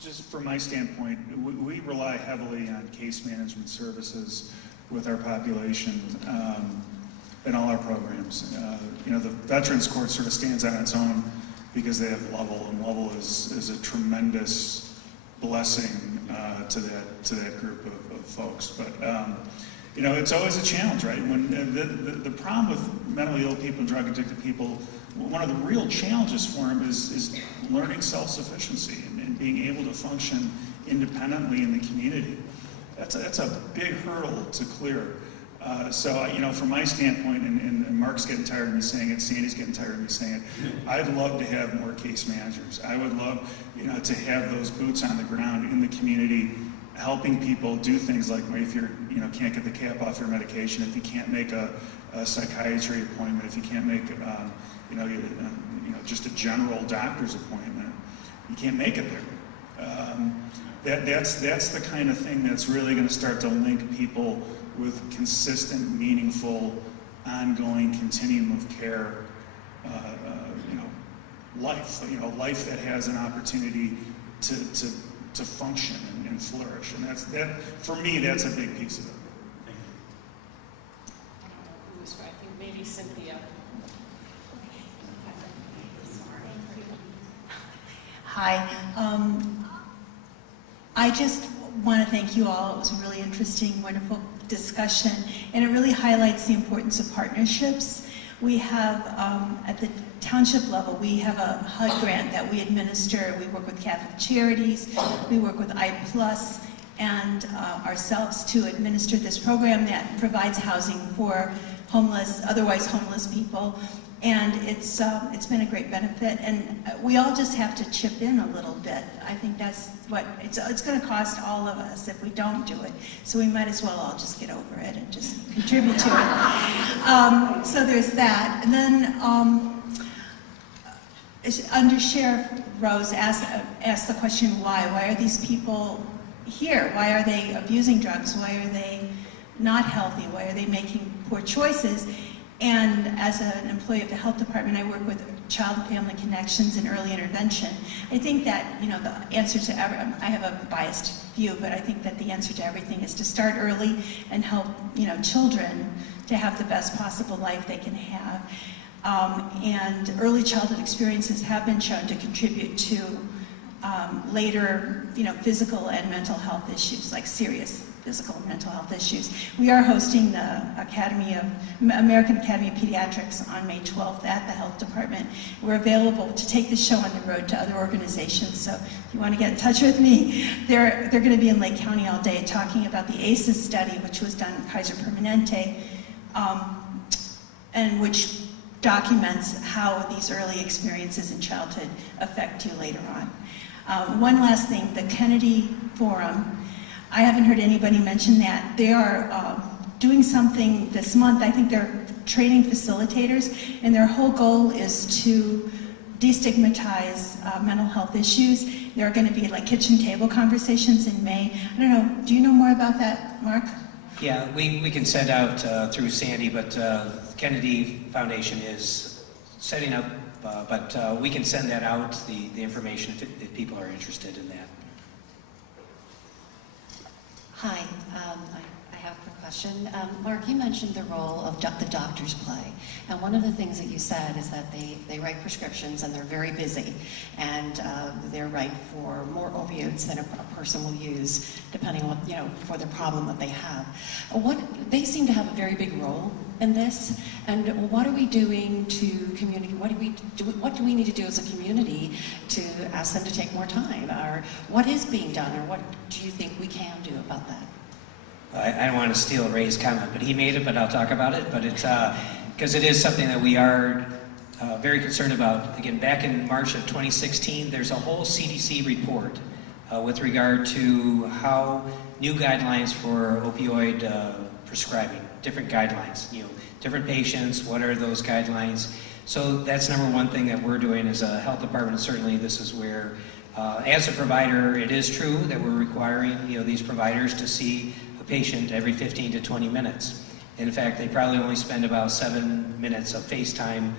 Just from my standpoint, we rely heavily on case management services with our population in all our programs. You know, the Veterans Court sort of stands on its own because they have Level, and Level is a tremendous blessing to that group of folks. But you know, it's always a challenge, right? When the problem with mentally ill people and drug addicted people, one of the real challenges for them is learning self-sufficiency and being able to function independently in the community. That's a big hurdle to clear. So, you know, from my standpoint, and Mark's getting tired of me saying it, Sandy's getting tired of me saying it, I'd love to have more case managers. I would love, you know, to have those boots on the ground in the community, helping people do things like, if you're, you know, can't get the cap off your medication, if you can't make a psychiatry appointment, if you can't make, you know, just a general doctor's appointment, you can't make it there. That's the kind of thing that's really going to start to link people with consistent, meaningful, ongoing continuum of care, you know, life that has an opportunity to function and flourish. And that for me, that's a big piece of it. I think maybe Cynthia. Hi. I just want to thank you all. It was a really interesting, wonderful discussion, and it really highlights the importance of partnerships. We have, at the township level, we have a HUD grant that we administer. We work with Catholic Charities, we work with I+, and ourselves to administer this program that provides housing for homeless, otherwise homeless people. And it's been a great benefit, and we all just have to chip in a little bit. I think that's what, it's going to cost all of us if we don't do it. So we might as well all just get over it and just contribute to it. So there's that. And then Undersheriff Rose asked the question, why? Why are these people here? Why are they abusing drugs? Why are they not healthy? Why are they making poor choices? And as an employee of the health department, I work with Child and Family Connections and early intervention. I think that, you know, the answer to I have a biased view, but I think that the answer to everything is to start early and help, you know, children to have the best possible life they can have. And early childhood experiences have been shown to contribute to later, you know, physical and mental health issues, like serious physical and mental health issues. We are hosting the American Academy of Pediatrics on May 12th at the health department. We're available to take the show on the road to other organizations, so if you want to get in touch with me, they're going to be in Lake County all day talking about the ACEs study, which was done at Kaiser Permanente, and which documents how these early experiences in childhood affect you later on. One last thing, the Kennedy Forum, I haven't heard anybody mention that. They are doing something this month. I think they're training facilitators, and their whole goal is to destigmatize mental health issues. There are going to be like kitchen table conversations in May. I don't know, do you know more about that, Mark? Yeah, we can send out through Sandy, but Kennedy Foundation is setting up, but we can send that out, the information, if people are interested in that. Hi, I have a question. Mark, you mentioned the role of the doctors play, and one of the things that you said is that they write prescriptions and they're very busy, and they write for more opioids than a person will use, depending on what, you know, for the problem that they have. They seem to have a very big role in this, and what are we doing to community? What do we need to do as a community to ask them to take more time, or what is being done, or what do you think we can do about that? I don't want to steal Ray's comment, but he made it, but I'll talk about it. But it's because it is something that we are very concerned about. Again, back in March of 2016, there's a whole CDC report with regard to how new guidelines for opioid prescribing, different guidelines, you know, different patients, what are those guidelines? So that's number one thing that we're doing as a health department. Certainly this is where, as a provider, it is true that we're requiring, you know, these providers to see a patient every 15 to 20 minutes. In fact, they probably only spend about 7 minutes of FaceTime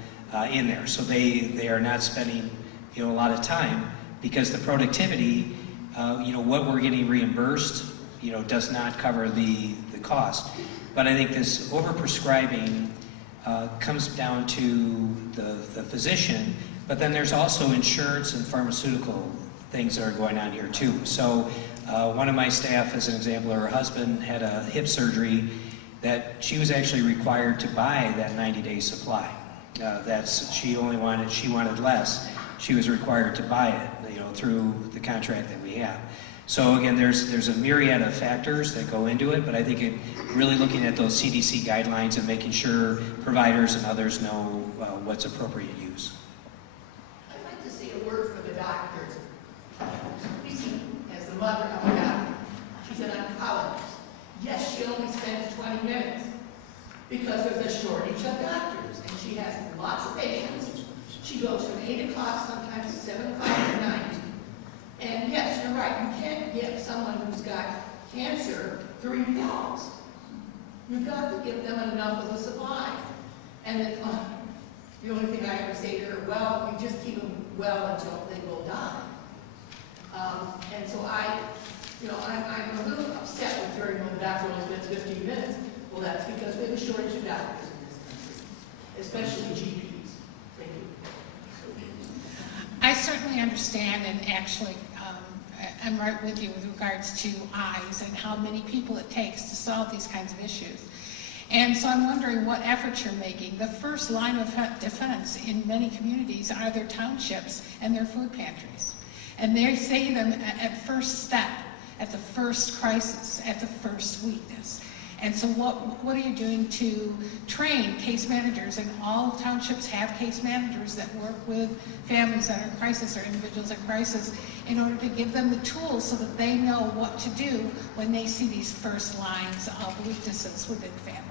in there. So they are not spending, you know, a lot of time, because the productivity, you know, what we're getting reimbursed, you know, does not cover the cost. But I think this overprescribing comes down to the physician, but then there's also insurance and pharmaceutical things that are going on here too. So one of my staff, as an example, her husband had a hip surgery that she was actually required to buy that 90-day supply. She wanted less. She was required to buy it, you know, through the contract that we have. So again, there's a myriad of factors that go into it, but I think really looking at those CDC guidelines and making sure providers and others know what's appropriate use. I'd like to see a word for the doctors. As the mother of a doctor, she's an oncologist. Yes, she only spends 20 minutes because there's a shortage of doctors, and she has lots of patients. She goes from 8 o'clock sometimes to 7 o'clock at night. And yes, you're right, you can't give someone who's got cancer 3 pills. You've got to give them enough of the supply. And then, the only thing I ever say to her, well, you just keep them well until they will die. And so I'm a little upset with hearing when the doctor only spends 15 minutes. Well, that's because we have a shortage of doctors in this country, especially GPs. Thank you. I certainly understand, and actually I'm right with you with regards to eyes and how many people it takes to solve these kinds of issues. And so I'm wondering what efforts you're making. The first line of defense in many communities are their townships and their food pantries. And they say them at first step, at the first crisis, at the first weakness. And so what are you doing to train case managers? And all townships have case managers that work with families that are in crisis or individuals in crisis in order to give them the tools so that they know what to do when they see these first lines of weaknesses within families.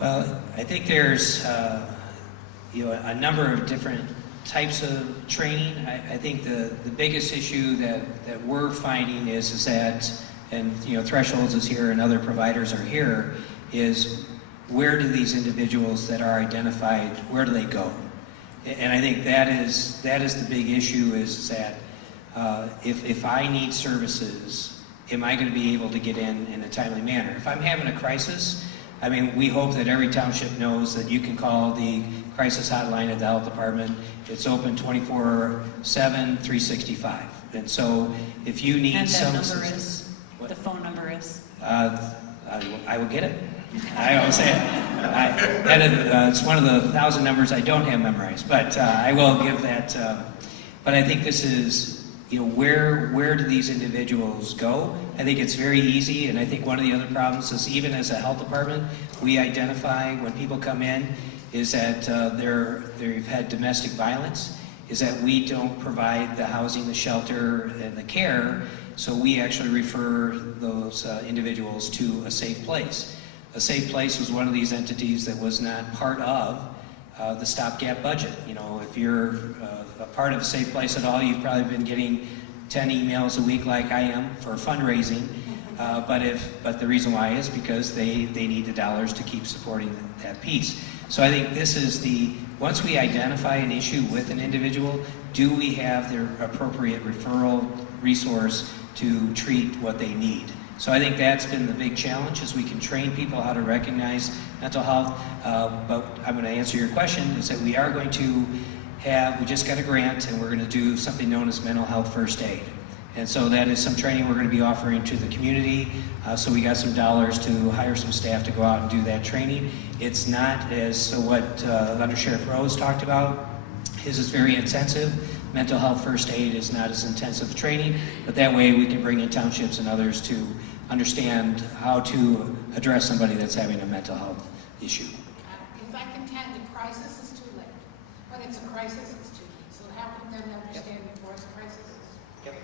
Well, I think there's a number of different types of training. I think the biggest issue that we're finding is that, and Thresholds is here and other providers are here, is where do these individuals that are identified, where do they go? And I think that is the big issue, is that if I need services, am I going to be able to get in a timely manner? If I'm having a crisis, I mean, we hope that every township knows that you can call the crisis hotline at the health department. It's open 24/7, 365. And so if you need some... And that number is? What? The phone number is? I will get it. I always say it. It's one of the 1,000 numbers I don't have memorized, but I will give that. But I think this is, where do these individuals go? I think it's very easy, and I think one of the other problems is, even as a health department, we identify when people come in is that they've had domestic violence, is that we don't provide the housing, the shelter, and the care, so we actually refer those individuals to a safe place. A safe place was one of these entities that was not part of the stopgap budget. If you're a part of a safe place at all, you've probably been getting 10 emails a week like I am for fundraising, but the reason why is because they need the dollars to keep supporting that piece. So I think this is once we identify an issue with an individual, do we have their appropriate referral resource to treat what they need? So I think that's been the big challenge, is we can train people how to recognize mental health, but I'm going to answer your question, is that we are going to we just got a grant, and we're going to do something known as mental health first aid. And so that is some training we're going to be offering to the community. So we got some dollars to hire some staff to go out and do that training. It's not what Undersheriff Rose talked about. His is very intensive. Mental health first aid is not as intensive training, but that way we can bring in townships and others to understand how to address somebody that's having a mental health issue. If I contend the crisis is too late, when it's a crisis, it's too late. So how can them understand before it's a crisis? Yep.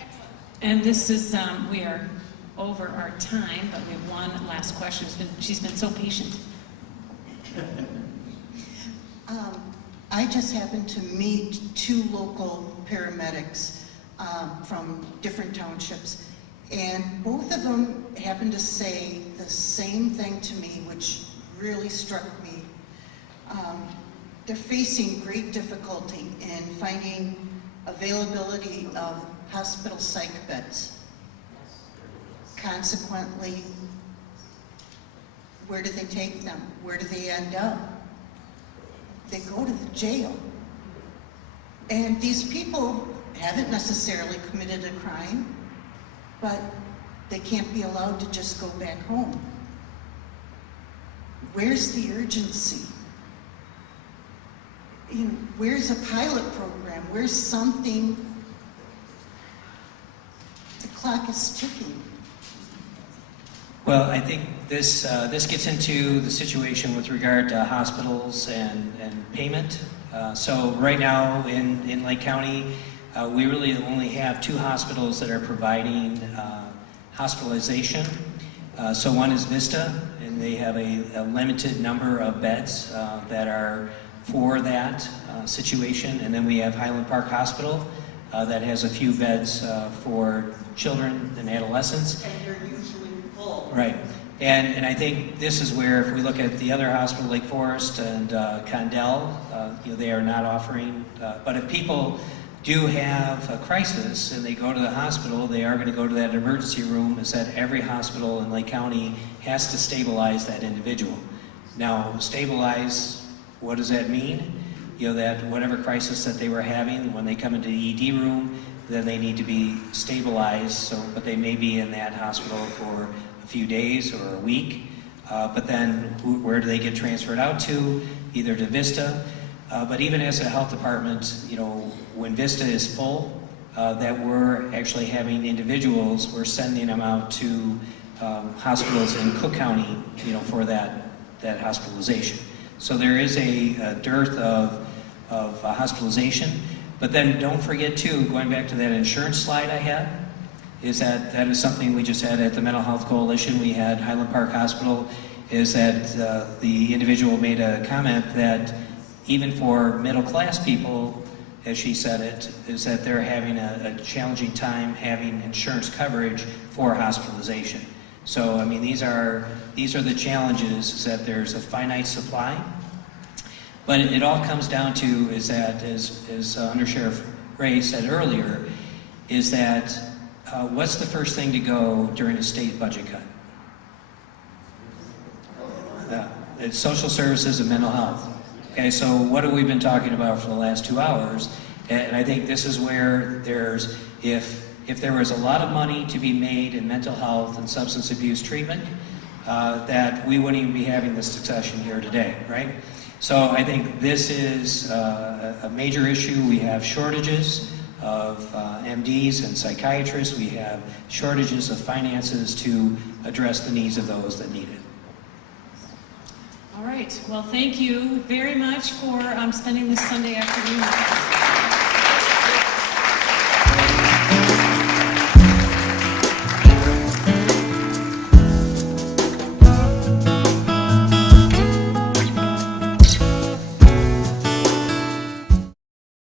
Excellent. And this is, we are over our time, but we have one last question. She's been so patient. I just happened to meet 2 local paramedics from different townships, and both of them happened to say the same thing to me, which really struck me. They're facing great difficulty in finding availability of hospital psych beds. Consequently, where do they take them? Where do they end up? They go to the jail. And these people haven't necessarily committed a crime, but they can't be allowed to just go back home. Where's the urgency? Where's a pilot program? Where's something? The clock is ticking. Well, I think this gets into the situation with regard to hospitals and payment. So right now in Lake County, we really only have 2 hospitals that are providing hospitalization. So one is Vista, and they have a limited number of beds that are for that situation. And then we have Highland Park Hospital that has a few beds for children and adolescents. And they're usually full. Right. And I think this is where, if we look at the other hospital, Lake Forest and Condell, they are not offering. But if people do have a crisis and they go to the hospital, they are going to go to that emergency room. Is that every hospital in Lake County has to stabilize that individual. Now, stabilize, what does that mean? That whatever crisis that they were having, when they come into the ED room, then they need to be stabilized, but they may be in that hospital for a few days or a week. But then where do they get transferred out to? Either to Vista, but even as a health department, when Vista is full, that we're actually having individuals, we're sending them out to hospitals in Cook County, for that hospitalization. So there is a dearth of hospitalization. But then don't forget too, going back to that insurance slide I had, is that is something we just had at the Mental Health Coalition. We had Highland Park Hospital, is that the individual made a comment that even for middle class people, as she said it, is that they're having a challenging time having insurance coverage for hospitalization. So, I mean, these are the challenges, is that there's a finite supply. But it all comes down to is that, as Undersheriff Ray said earlier, is that what's the first thing to go during a state budget cut? It's social services and mental health. Okay, so what have we been talking about for the last 2 hours? And I think this is where there's, if there was a lot of money to be made in mental health and substance abuse treatment, that we wouldn't even be having this discussion here today, right? So I think this is a major issue. We have shortages of MDs and psychiatrists. We have shortages of finances to address the needs of those that need it. All right. Well, thank you very much for spending this Sunday afternoon with us.